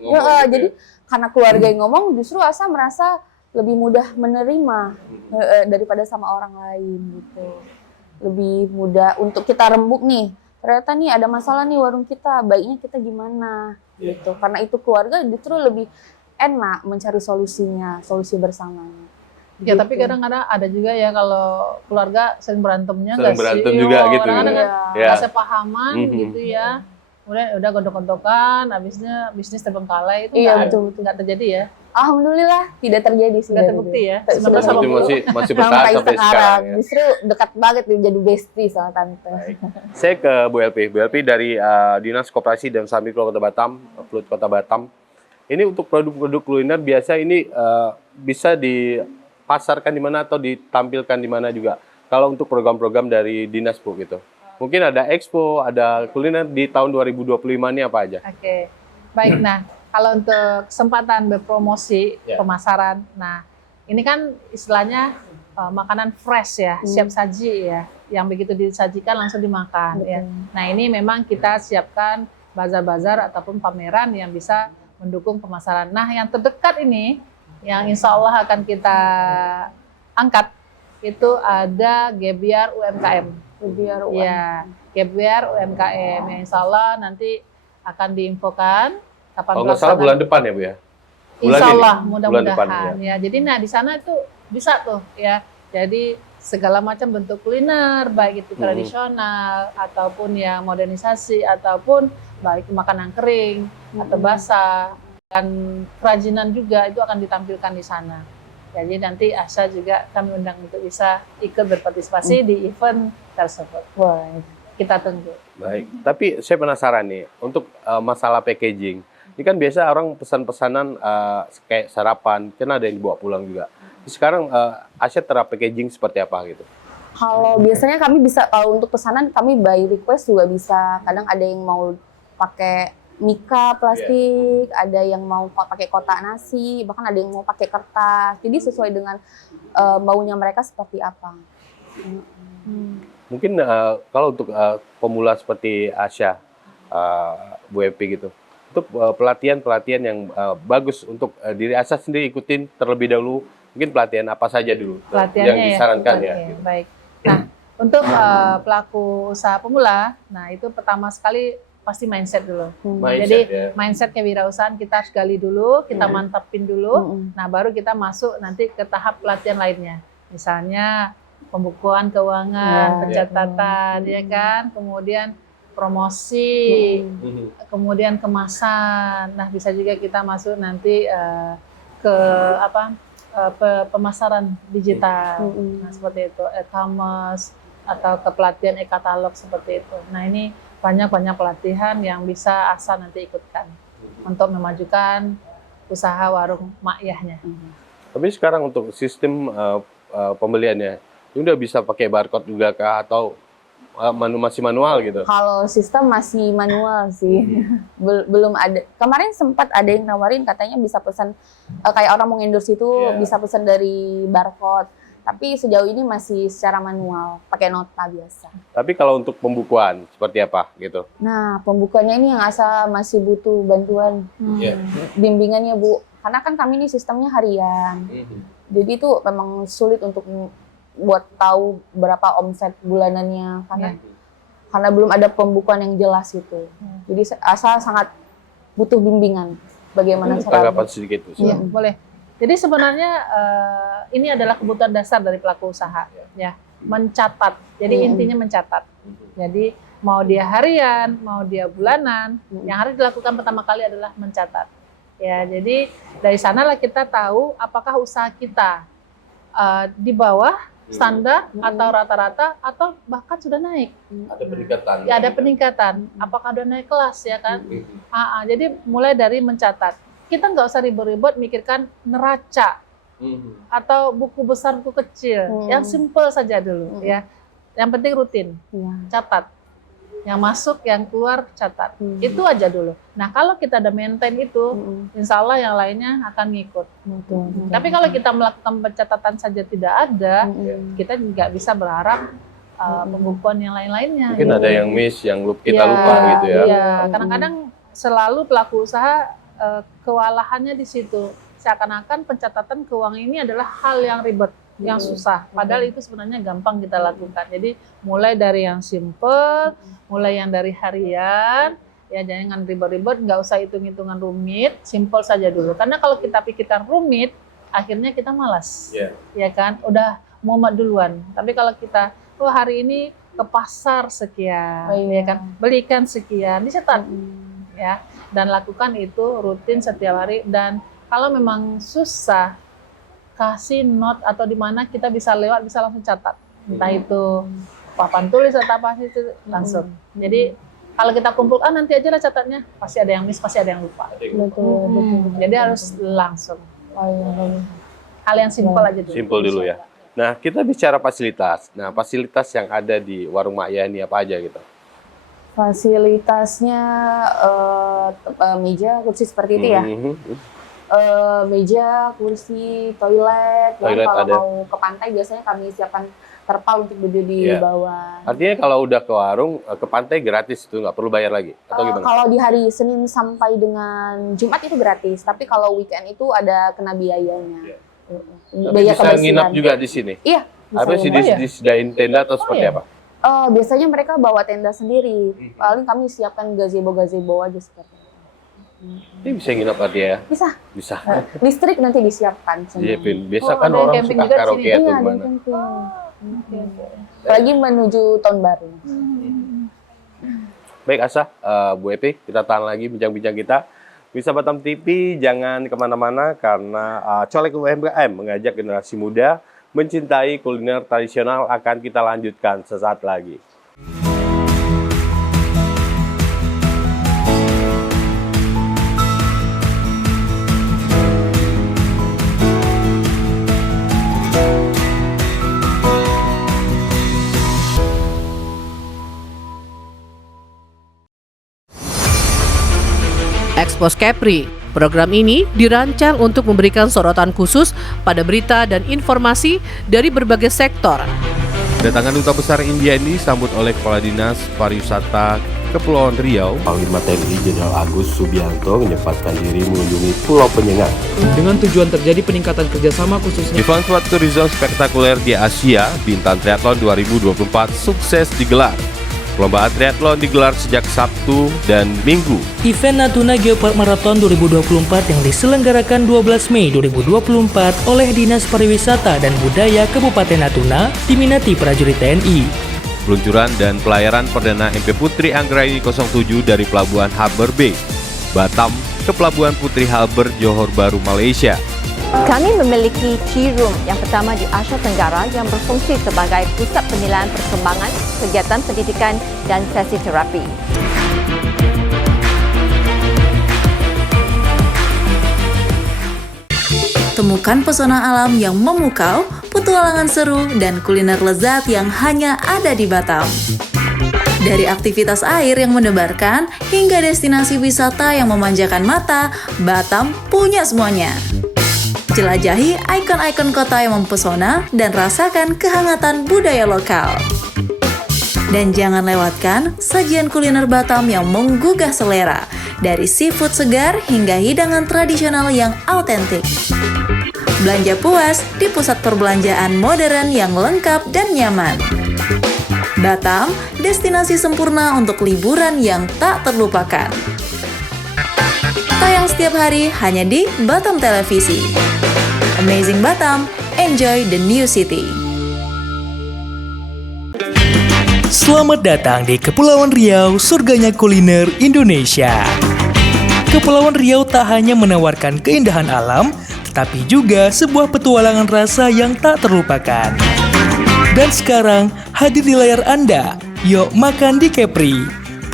Jadi karena keluarga yang ngomong, justru Asa merasa lebih mudah menerima daripada sama orang lain gitu. Lebih mudah untuk kita rembuk nih. Ternyata nih ada masalah nih warung kita, baiknya kita gimana gitu. Karena itu keluarga justru lebih enak mencari solusinya, solusi bersamanya. Ya, Gitu. tapi kadang-kadang ada juga ya kalau keluarga sering berantemnya Sering berantem juga gitu. Kadang-kadang Ya. nggak sepahaman gitu ya. Kemudian udah gondok-gondokan, habisnya bisnis terbengkalai itu nggak terjadi ya. Alhamdulillah tidak terjadi sih. Nggak terbukti ya. Sudah Semoga masih bertahan sampai sekarang ya. Justru dekat banget nih jadi bestie sama tante. Saya ke Bu LP. Bu LP dari Dinas Koperasi dan Usaha Mikro Kota Batam, Plut Kota Batam. Ini untuk produk-produk kuliner biasa ini bisa dipasarkan di mana atau ditampilkan di mana juga. Kalau untuk program-program dari Dinas Bu gitu. Mungkin ada expo, ada kuliner di tahun 2025 ini apa aja? Oke. Baik, nah kalau untuk kesempatan berpromosi pemasaran, nah ini kan istilahnya makanan fresh ya, siap saji ya, yang begitu disajikan langsung dimakan ya. Nah ini memang kita siapkan bazar-bazar ataupun pameran yang bisa mendukung pemasaran. Nah yang terdekat ini, yang insya Allah akan kita angkat, itu ada Gebyar UMKM. Gebyar UMKM. Ya, Gebyar UMKM yang insya Allah nanti akan diinfokan kapan Kalau nggak salah bulan depan ya Bu ya? Bulan insya Allah ini? mudah-mudahan ya. Jadi nah di sana itu bisa tuh ya. Jadi segala macam bentuk kuliner, baik itu tradisional ataupun yang modernisasi ataupun baik makanan kering atau basah dan kerajinan juga itu akan ditampilkan di sana. Jadi nanti Asya juga kami undang untuk bisa ikut berpartisipasi di event tersebut. Wah, kita tunggu. Baik, tapi saya penasaran nih untuk masalah packaging. Ini kan biasa orang pesan-pesanan kayak sarapan, kan ada yang dibawa pulang juga. Sekarang Asya terap packaging seperti apa gitu? Kalau biasanya kami bisa, kalau untuk pesanan kami by request juga bisa. Kadang ada yang mau pakai mika plastik, ada yang mau pakai kotak nasi, bahkan ada yang mau pakai kertas. Jadi sesuai dengan maunya mereka seperti apa. Mungkin kalau untuk pemula seperti Asya, Bu Epi gitu, untuk pelatihan-pelatihan yang bagus untuk diri Asya sendiri ikutin terlebih dahulu, mungkin pelatihan apa saja dulu yang disarankan ya. Gitu. Baik. Nah, untuk pelaku usaha pemula, nah itu pertama sekali pasti mindset dulu. Jadi mindset kewirausahaan kita harus gali dulu, kita mantapin dulu. Nah, baru kita masuk nanti ke tahap pelatihan lainnya. Misalnya pembukuan keuangan, pencatatan, ya kan? Kemudian promosi, kemudian kemasan. Nah, bisa juga kita masuk nanti ke pemasaran digital. Nah, seperti itu, e-commerce atau ke pelatihan e-katalog seperti itu. Nah, ini banyak pelatihan yang bisa Asa nanti ikutkan untuk memajukan usaha warung makyahnya. Tapi sekarang untuk sistem pembeliannya, ini udah bisa pakai barcode juga kah atau masih manual gitu? Kalau sistem masih manual sih, belum ada. Kemarin sempat ada yang nawarin katanya bisa pesan kayak orang mau endorse itu bisa pesan dari barcode. Tapi sejauh ini masih secara manual, pakai nota biasa. Tapi kalau untuk pembukuan seperti apa gitu? Nah, pembukuannya ini yang Asa masih butuh bantuan bimbingannya Bu. Karena kan kami ini sistemnya harian. Jadi itu memang sulit untuk buat tahu berapa omset bulanannya karena belum ada pembukuan yang jelas itu. Jadi Asa sangat butuh bimbingan bagaimana cara. Tanggapan sedikit Bu. Iya, boleh. Jadi sebenarnya ini adalah kebutuhan dasar dari pelaku usaha, ya, mencatat. Jadi intinya mencatat. Jadi mau dia harian, mau dia bulanan, yang harus dilakukan pertama kali adalah mencatat. Ya, jadi dari sanalah kita tahu apakah usaha kita di bawah standar atau rata-rata atau bahkan sudah naik. Ada peningkatan. Ya, ada peningkatan. Apakah sudah naik kelas ya kan? Jadi mulai dari mencatat. Kita nggak usah ribet-ribet mikirkan neraca atau buku besar, buku kecil. Yang simple saja dulu ya. Yang penting rutin, catat. Yang masuk, yang keluar, catat. Itu aja dulu. Nah, kalau kita ada maintain itu, insya Allah yang lainnya akan ngikut. Tapi kalau kita melakukan pencatatan saja tidak ada, kita nggak bisa berharap pembukuan yang lain-lainnya. Mungkin ada yang miss, yang kita lupa gitu ya. Iya, kadang-kadang selalu pelaku usaha kewalahannya di situ. Seakan-akan pencatatan keuangan ini adalah hal yang ribet, yang susah. Padahal itu sebenarnya gampang kita lakukan. Jadi mulai dari yang simple, mulai yang dari harian, ya jangan ribet-ribet, nggak usah hitung-hitungan rumit, simple saja dulu. Karena kalau kita pikirkan rumit, akhirnya kita malas, ya kan? Udah mumet duluan. Tapi kalau kita, hari ini ke pasar sekian, ya kan? Belikan sekian, dicatat, ya. Dan lakukan itu rutin setiap hari. Dan kalau memang susah, kasih note atau di mana kita bisa lewat, bisa langsung catat. Entah itu papan tulis atau apa itu langsung. Jadi kalau kita kumpulkan nanti aja lah catatnya, pasti ada yang miss, pasti ada yang lupa. Betul. Jadi harus langsung. Hal yang simpel aja dulu. Simpel dulu ya. Nah, kita bicara fasilitas. Nah, fasilitas yang ada di warung Mak Yah ini apa aja gitu? Fasilitasnya meja, kursi seperti itu ya. Meja, kursi, toilet. Dan kalau mau ke pantai biasanya kami siapkan terpal untuk duduk di bawah. Artinya kalau udah ke warung, ke pantai gratis itu, nggak perlu bayar lagi? Atau gimana? Kalau di hari Senin sampai dengan Jumat itu gratis, tapi kalau weekend itu ada kena biayanya. Biaya bisa nginap juga di sini? Iya. Apa sih disediain tenda atau seperti apa? Biasanya mereka bawa tenda sendiri. Paling kami siapkan gazebo aja seperti itu. Ini bisa nginap artinya ya? Bisa. Listrik nanti disiapkan. Biasa kan orang suka karaoke atau gimana? Lagi menuju tahun baru. Baik Asa, Bu Epi, kita tahan lagi bincang-bincang kita. Bisa Batam TV, jangan kemana-mana karena Colek UMKM mengajak generasi muda mencintai kuliner tradisional akan kita lanjutkan sesaat lagi. Expose Kepri. Program ini dirancang untuk memberikan sorotan khusus pada berita dan informasi dari berbagai sektor. Kedatangan Duta Besar India ini disambut oleh Kepala Dinas Pariwisata Kepulauan Riau, Panglima TNI Jenderal Agus Subianto menyempatkan diri mengunjungi Pulau Penyengat. Dengan tujuan terjadi peningkatan kerjasama khususnya. Event Sport Tourism spektakuler di Asia, Bintan Triathlon 2024 sukses digelar. Perlombaan triathlon digelar sejak Sabtu dan Minggu. Event Natuna Geopark Marathon 2024 yang diselenggarakan 12 Mei 2024 oleh Dinas Pariwisata dan Budaya Kabupaten Natuna diminati prajurit TNI. Peluncuran dan pelayaran perdana MP Putri Anggraini 07 dari Pelabuhan Harbour Bay, Batam ke Pelabuhan Putri Harbour, Johor Bahru, Malaysia. Kami memiliki Tea Room yang pertama di Asia Tenggara yang berfungsi sebagai pusat penilaian perkembangan, kegiatan pendidikan dan sesi terapi. Temukan pesona alam yang memukau, petualangan seru, dan kuliner lezat yang hanya ada di Batam. Dari aktivitas air yang mendebarkan hingga destinasi wisata yang memanjakan mata, Batam punya semuanya. Jelajahi ikon-ikon kota yang mempesona dan rasakan kehangatan budaya lokal. Dan jangan lewatkan sajian kuliner Batam yang menggugah selera, dari seafood segar hingga hidangan tradisional yang autentik. Belanja puas di pusat perbelanjaan modern yang lengkap dan nyaman. Batam, destinasi sempurna untuk liburan yang tak terlupakan. Tayang setiap hari hanya di Batam Televisi. Amazing Batam, enjoy the new city. Selamat datang di Kepulauan Riau, surganya kuliner Indonesia. Kepulauan Riau tak hanya menawarkan keindahan alam, tetapi juga sebuah petualangan rasa yang tak terlupakan. Dan sekarang hadir di layar Anda, Yuk Makan di Kepri,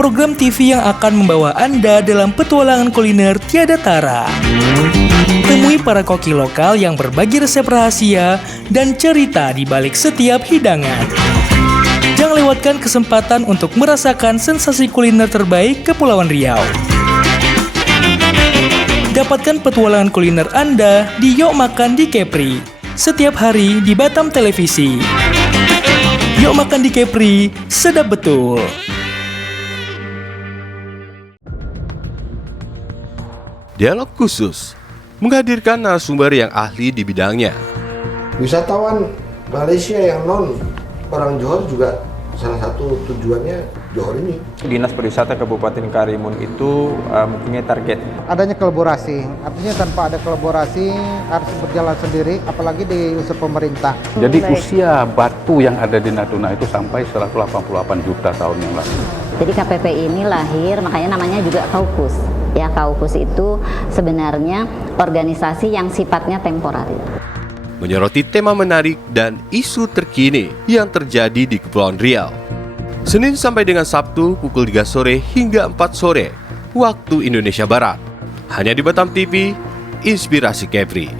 program TV yang akan membawa Anda dalam petualangan kuliner tiada tara. Temui para koki lokal yang berbagi resep rahasia dan cerita di balik setiap hidangan. Jangan lewatkan Dapatkan kesempatan untuk merasakan sensasi kuliner terbaik Kepulauan Riau. Dapatkan petualangan kuliner Anda di Yuk Makan di Kepri. Setiap hari di Batam Televisi. Yuk Makan di Kepri, sedap betul. Dialog khusus menghadirkan narasumber yang ahli di bidangnya. Wisatawan Malaysia yang non orang Johor juga salah satu tujuannya Johor ini. Dinas Pariwisata Kabupaten Karimun itu mempunyai target. Adanya kolaborasi, artinya tanpa ada kolaborasi harus berjalan sendiri, apalagi di unsur pemerintah. Jadi usia batu yang ada di Natuna itu sampai 188 juta tahun yang lalu. Jadi KPP ini lahir, makanya namanya juga Kaukus. Ya, Kaukus itu sebenarnya organisasi yang sifatnya temporer. Menyoroti tema menarik dan isu terkini yang terjadi di Kepulauan Riau. Senin sampai dengan Sabtu pukul 3 sore hingga 4 sore waktu Indonesia Barat. Hanya di Batam TV, Inspirasi Kepri.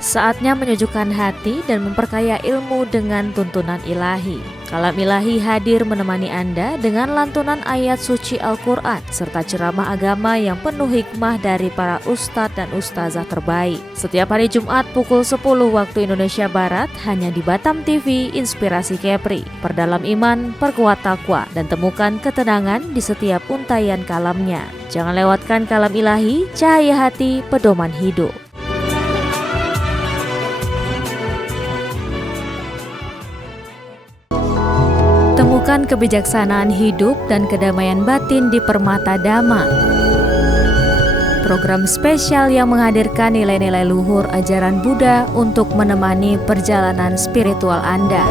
Saatnya menyejukkan hati dan memperkaya ilmu dengan tuntunan ilahi. Kalam Ilahi hadir menemani Anda dengan lantunan ayat suci Al-Quran serta ceramah agama yang penuh hikmah dari para ustadz dan ustazah terbaik. Setiap hari Jumat pukul 10 waktu Indonesia Barat hanya di Batam TV Inspirasi Kepri. Perdalam iman, perkuat takwa, dan temukan ketenangan di setiap untayan kalamnya. Jangan lewatkan Kalam Ilahi, cahaya hati, pedoman hidup. Temukan kebijaksanaan hidup dan kedamaian batin di Permata Dhamma. Program spesial yang menghadirkan nilai-nilai luhur ajaran Buddha untuk menemani perjalanan spiritual Anda.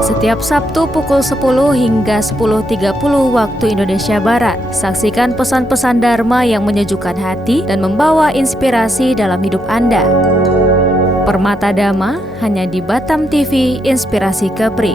Setiap Sabtu pukul 10 hingga 10.30 waktu Indonesia Barat. Saksikan pesan-pesan Dharma yang menyejukkan hati dan membawa inspirasi dalam hidup Anda. Permata Dhamma hanya di Batam TV Inspirasi Kepri.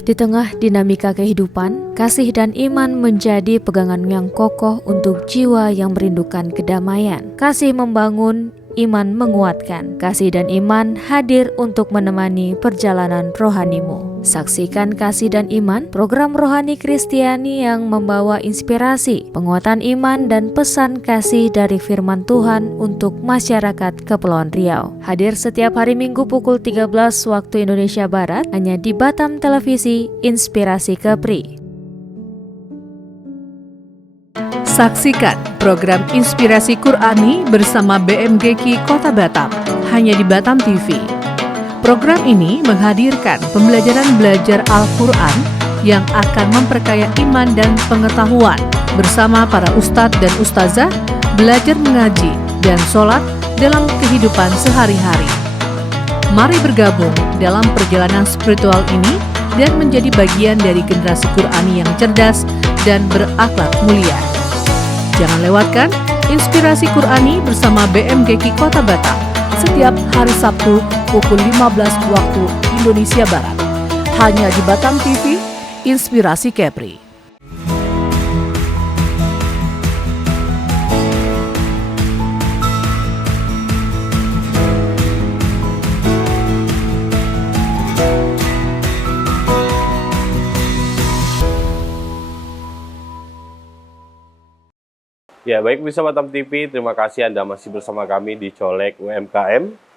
Di tengah dinamika kehidupan, kasih dan iman menjadi pegangan yang kokoh untuk jiwa yang merindukan kedamaian. Kasih membangun, iman menguatkan. Kasih dan iman hadir untuk menemani perjalanan rohanimu. Saksikan Kasih dan Iman, program rohani Kristiani yang membawa inspirasi, penguatan iman dan pesan kasih dari firman Tuhan untuk masyarakat Kepulauan Riau. Hadir setiap hari Minggu pukul 13 waktu Indonesia Barat hanya di Batam Televisi Inspirasi Kepri. Saksikan program Inspirasi Qur'ani bersama BMGQ Kota Batam hanya di Batam TV. Program ini menghadirkan pembelajaran belajar Al-Quran yang akan memperkaya iman dan pengetahuan bersama para ustadz dan ustazah, belajar mengaji dan sholat dalam kehidupan sehari-hari. Mari bergabung dalam perjalanan spiritual ini dan menjadi bagian dari generasi Qur'ani yang cerdas dan berakhlak mulia. Jangan lewatkan Inspirasi Qur'ani bersama BMGQ Kota Batam setiap hari Sabtu pukul 15 waktu Indonesia Barat. Hanya di Batam TV, Inspirasi Kepri. Ya, baik bisa Batam TV, terima kasih Anda masih bersama kami di Colek UMKM.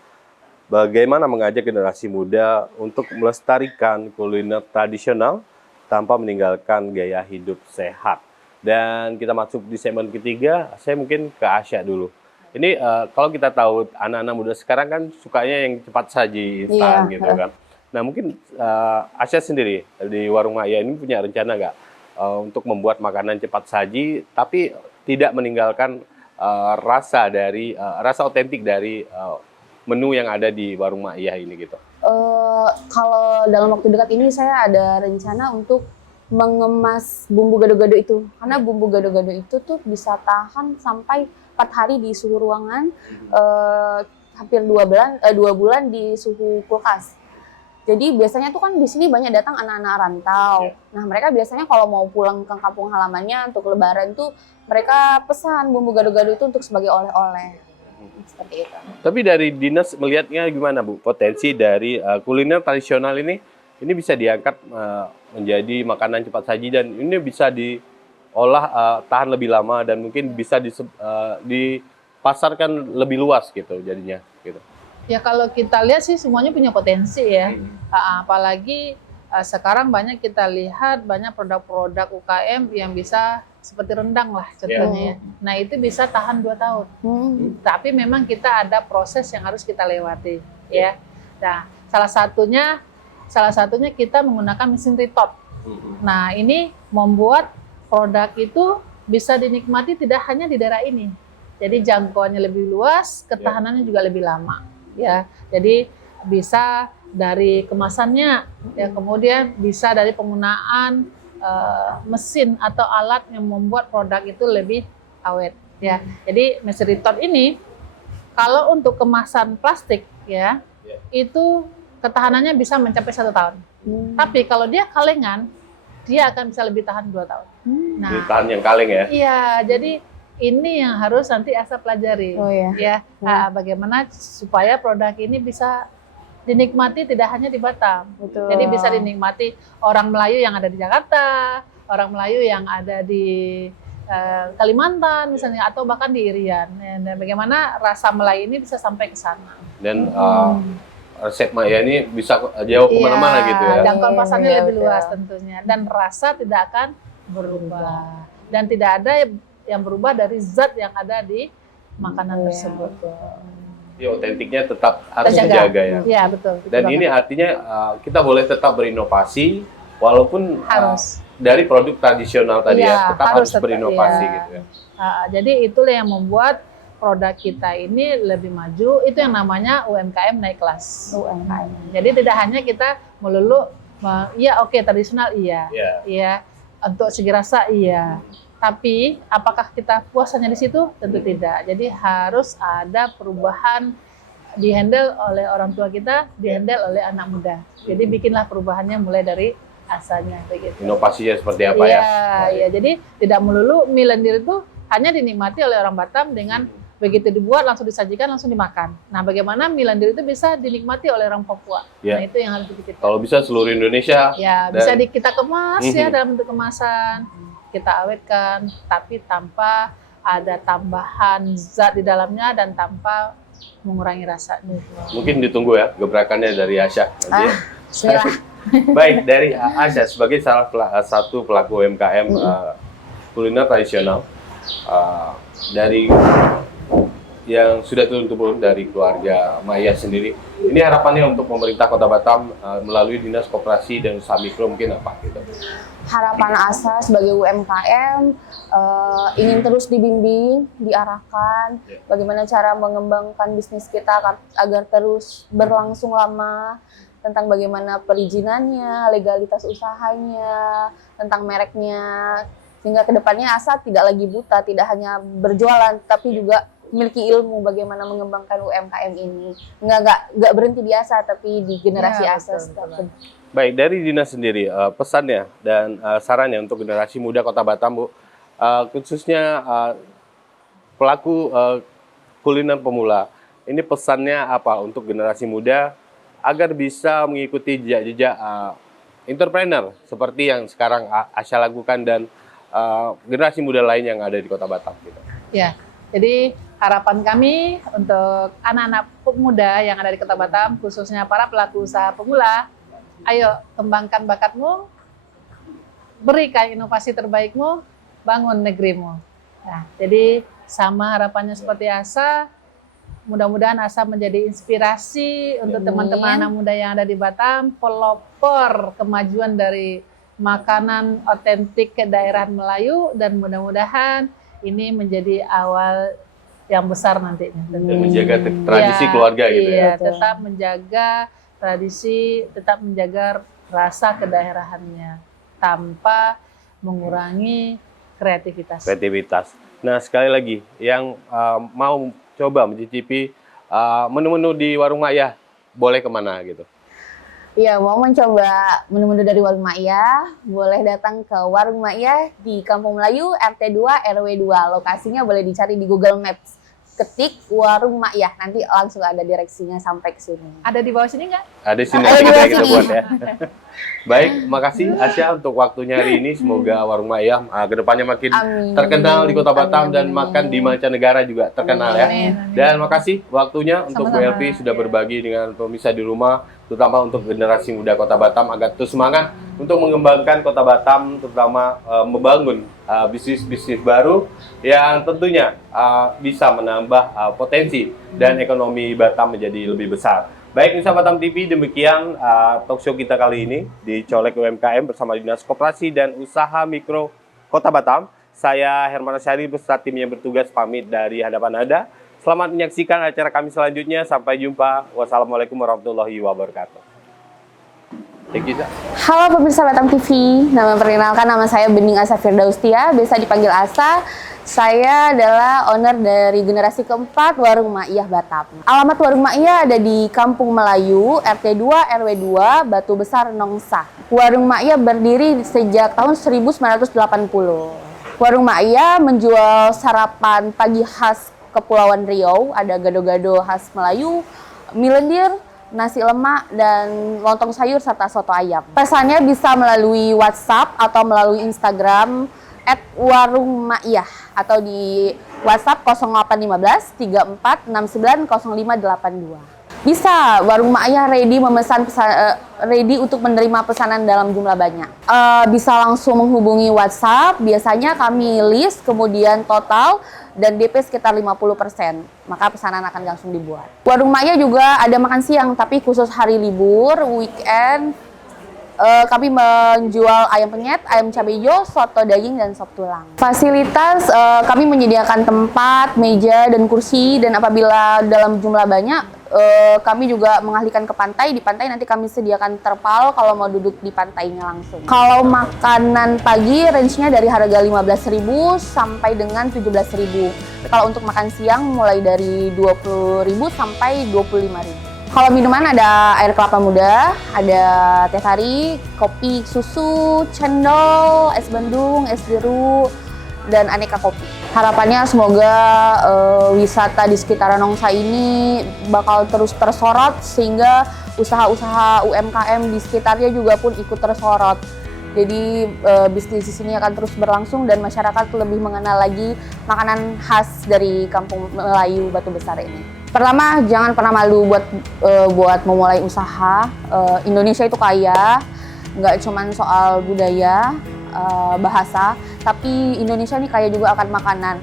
Bagaimana mengajak generasi muda untuk melestarikan kuliner tradisional tanpa meninggalkan gaya hidup sehat. Dan kita masuk di segmen ketiga, saya mungkin ke Asya dulu. Ini kalau kita tahu anak-anak muda sekarang kan sukanya yang cepat saji, instan gitu kan. Nah mungkin Asya sendiri di Warung Maya ini punya rencana nggak untuk membuat makanan cepat saji tapi tidak meninggalkan rasa otentik dari menu yang ada di Warung Ma'iyah ini gitu? Kalau dalam waktu dekat ini saya ada rencana untuk mengemas bumbu gado-gado itu. Karena bumbu gado-gado itu tuh bisa tahan sampai 4 hari di suhu ruangan, hampir 2 bulan di suhu kulkas. Jadi biasanya tuh kan di sini banyak datang anak-anak rantau. Nah, mereka biasanya kalau mau pulang ke kampung halamannya untuk lebaran tuh mereka pesan bumbu gado-gado itu untuk sebagai oleh-oleh. Seperti itu. Tapi dari dinas melihatnya gimana Bu? Potensi dari kuliner tradisional ini bisa diangkat menjadi makanan cepat saji dan ini bisa diolah tahan lebih lama dan mungkin bisa dipasarkan lebih luas gitu jadinya gitu. Ya kalau kita lihat sih semuanya punya potensi ya. Apalagi sekarang banyak kita lihat banyak produk-produk UKM yang bisa seperti rendang lah contohnya. Nah itu bisa tahan 2 tahun. Tapi memang kita ada proses yang harus kita lewati ya. Nah salah satunya kita menggunakan mesin ritot. Nah ini membuat produk itu bisa dinikmati tidak hanya di daerah ini. Jadi jangkauannya lebih luas, ketahanannya juga lebih lama. Ya, jadi bisa dari kemasannya, ya kemudian bisa dari penggunaan mesin atau alat yang membuat produk itu lebih awet. Ya, jadi mesin ritot ini kalau untuk kemasan plastik ya itu ketahanannya bisa mencapai 1 tahun. Tapi kalau dia kalengan, dia akan bisa lebih tahan 2 tahun. Nah, tahan yang kaleng ya? Iya, jadi ini yang harus nanti Asa pelajari, bagaimana supaya produk ini bisa dinikmati tidak hanya di Batam. Betul. Jadi bisa dinikmati orang Melayu yang ada di Jakarta, orang Melayu yang ada di Kalimantan misalnya, atau bahkan di Irian. Dan bagaimana rasa Melayu ini bisa sampai ke sana. Dan resep Maya ini bisa jauh kemana-mana gitu ya? Jangkauan pasarnya lebih luas tentunya. Dan rasa tidak akan berubah. Dan tidak ada yang berubah dari zat yang ada di makanan tersebut. Ya, otentiknya tetap harus dijaga ya. Iya, betul. Dan ini artinya kita boleh tetap berinovasi walaupun dari produk tradisional tadi ya, tetap harus berinovasi gitu ya. Jadi itulah yang membuat produk kita ini lebih maju, itu yang namanya UMKM naik kelas. Jadi tidak hanya kita melulu tradisional iya, untuk segi rasa iya. Tapi apakah kita puas hanya di situ? Tentu tidak. Jadi harus ada perubahan dihandle oleh orang tua kita, dihandle oleh anak muda. Jadi bikinlah perubahannya mulai dari asalnya begitu. Inovasinya seperti apa ya? Iya, jadi tidak melulu mie lendir itu hanya dinikmati oleh orang Batam dengan begitu dibuat langsung disajikan langsung dimakan. Nah, bagaimana mie lendir itu bisa dinikmati oleh orang Papua? Ya. Nah, itu yang harus dipikirkan. Kalau bisa seluruh Indonesia. Ya, bisa kita kemas ya dalam bentuk kemasan. Kita awetkan, tapi tanpa ada tambahan zat di dalamnya dan tanpa mengurangi rasanya. Mungkin ditunggu ya gebrakannya dari Asya. Baik, dari Asya sebagai salah satu pelaku UMKM kuliner tradisional dari yang sudah turun-temurun dari keluarga Maya sendiri. Ini harapannya untuk pemerintah Kota Batam melalui Dinas Koperasi dan Usaha Mikro mungkin apa gitu? Harapan Asa sebagai UMKM ingin terus dibimbing, diarahkan bagaimana cara mengembangkan bisnis kita agar terus berlangsung lama, tentang bagaimana perizinannya, legalitas usahanya, tentang mereknya, sehingga kedepannya Asa tidak lagi buta, tidak hanya berjualan, tapi juga memiliki ilmu bagaimana mengembangkan UMKM ini. Nggak berhenti di Asa, tapi di generasi Asa. Baik, dari dinas sendiri, pesannya dan sarannya untuk generasi muda Kota Batam, Bu, khususnya pelaku kuliner pemula, ini pesannya apa untuk generasi muda agar bisa mengikuti jejak-jejak entrepreneur seperti yang sekarang Asya lakukan dan generasi muda lain yang ada di Kota Batam? Gitu. Ya, jadi harapan kami untuk anak-anak pemuda yang ada di Kota Batam, khususnya para pelaku usaha pemula, ayo kembangkan bakatmu, berikan inovasi terbaikmu, bangun negerimu. Nah, jadi sama harapannya seperti Asa, mudah-mudahan Asa menjadi inspirasi untuk teman-teman anak muda yang ada di Batam, pelopor kemajuan dari makanan otentik ke daerah Melayu, dan mudah-mudahan ini menjadi awal yang besar nantinya. Dan menjaga tradisi keluarga gitu ya. Tetap menjaga tradisi, tetap menjaga rasa kedaerahannya tanpa mengurangi kreativitas. Nah, sekali lagi yang mau coba mencicipi menu-menu di warung Maya, boleh kemana gitu? Iya, mau mencoba menu-menu dari Warung Mak Iyah, boleh datang ke Warung Mak Iyah di Kampung Melayu, RT 2, RW 2. Lokasinya boleh dicari di Google Maps. Ketik Warung Mak Iyah, nanti langsung ada direksinya sampai ke sini. Ada di bawah sini nggak? Ada di sini, Ada di bawah kita sini. buat ya. Baik, makasih Asya untuk waktunya hari ini. Semoga Warung Mak Iyah kedepannya makin Amin. terkenal di Kota Batam Amin, dan amin, makan di mancanegara juga terkenal ya. Amin, amin. Dan makasih waktunya untuk Bu Sama-sama. Elvi sudah berbagi dengan pemirsa di rumah, terutama untuk generasi muda Kota Batam agar terus semangat untuk mengembangkan Kota Batam, terutama membangun bisnis-bisnis baru yang tentunya bisa menambah potensi dan ekonomi Batam menjadi lebih besar. Baik, Misa Batam TV, demikian talkshow kita kali ini di Colek UMKM bersama Dinas Koperasi dan Usaha Mikro Kota Batam. Saya Herman Asyari beserta tim yang bertugas pamit dari hadapan Anda. Selamat menyaksikan acara kami selanjutnya. Sampai jumpa. Wassalamualaikum warahmatullahi wabarakatuh. Thank you, Sa. Halo pemirsa Batam TV, perkenalkan nama saya Bening Asa Firdaustia, biasa dipanggil Asa. Saya adalah owner dari generasi keempat Warung Mak Iyah Batam. Alamat Warung Mak Iyah ada di Kampung Melayu, RT 2, RW 2, Batu Besar, Nongsa. Warung Mak Iyah berdiri sejak tahun 1980. Warung Mak Iyah menjual sarapan pagi khas Kepulauan Riau, ada gado-gado khas Melayu, mie lendir, nasi lemak, dan lontong sayur serta soto ayam. Pesannya bisa melalui WhatsApp atau melalui Instagram @warungmakiyah atau di WhatsApp 0815 34 69 0582. Bisa, Warung Mak Iyah ready untuk menerima pesanan dalam jumlah banyak. Bisa langsung menghubungi WhatsApp, biasanya kami list, kemudian total, dan DP sekitar 50%. Maka pesanan akan langsung dibuat. Warung Mak Iyah juga ada makan siang, tapi khusus hari libur, weekend, kami menjual ayam penyet, ayam cabai hijau, soto daging, dan sop tulang. Fasilitas, kami menyediakan tempat, meja, dan kursi, dan apabila dalam jumlah banyak, kami juga mengalihkan ke pantai. Di pantai nanti kami sediakan terpal kalau mau duduk di pantainya langsung. Kalau makanan pagi, range-nya dari harga 15.000 sampai dengan 17.000. Kalau untuk makan siang, mulai dari 20.000 sampai 25.000. Kalau minuman ada air kelapa muda, ada teh tarik, kopi susu, cendol, es bandung, es jeruk, dan aneka kopi. Harapannya semoga wisata di sekitaran Nongsa ini bakal terus tersorot sehingga usaha-usaha UMKM di sekitarnya juga pun ikut tersorot. Jadi bisnis di sini akan terus berlangsung dan masyarakat lebih mengenal lagi makanan khas dari Kampung Melayu Batu Besar ini. Pertama, jangan pernah malu buat memulai usaha. Indonesia itu kaya, nggak cuma soal budaya, bahasa, tapi Indonesia ini kaya juga akan makanan.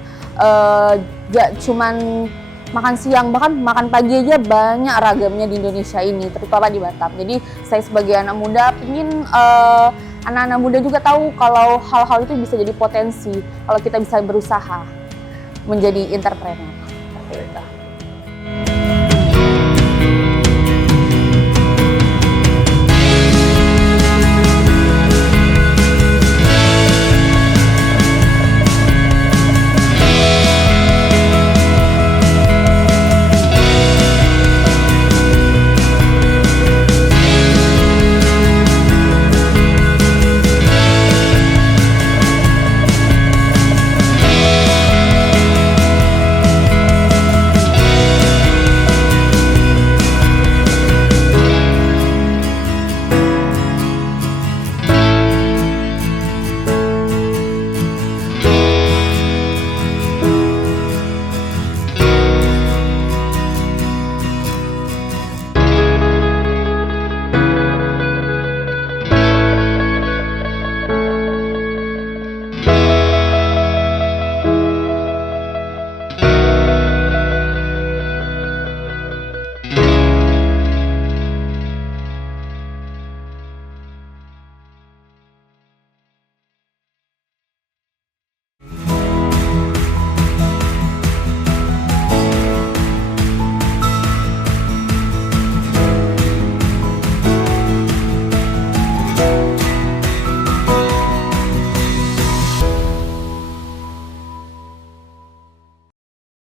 Gak cuman makan siang, bahkan makan pagi aja banyak ragamnya di Indonesia ini, terutama di Batam. Jadi saya sebagai anak muda ingin anak-anak muda juga tahu kalau hal-hal itu bisa jadi potensi kalau kita bisa berusaha menjadi entrepreneur.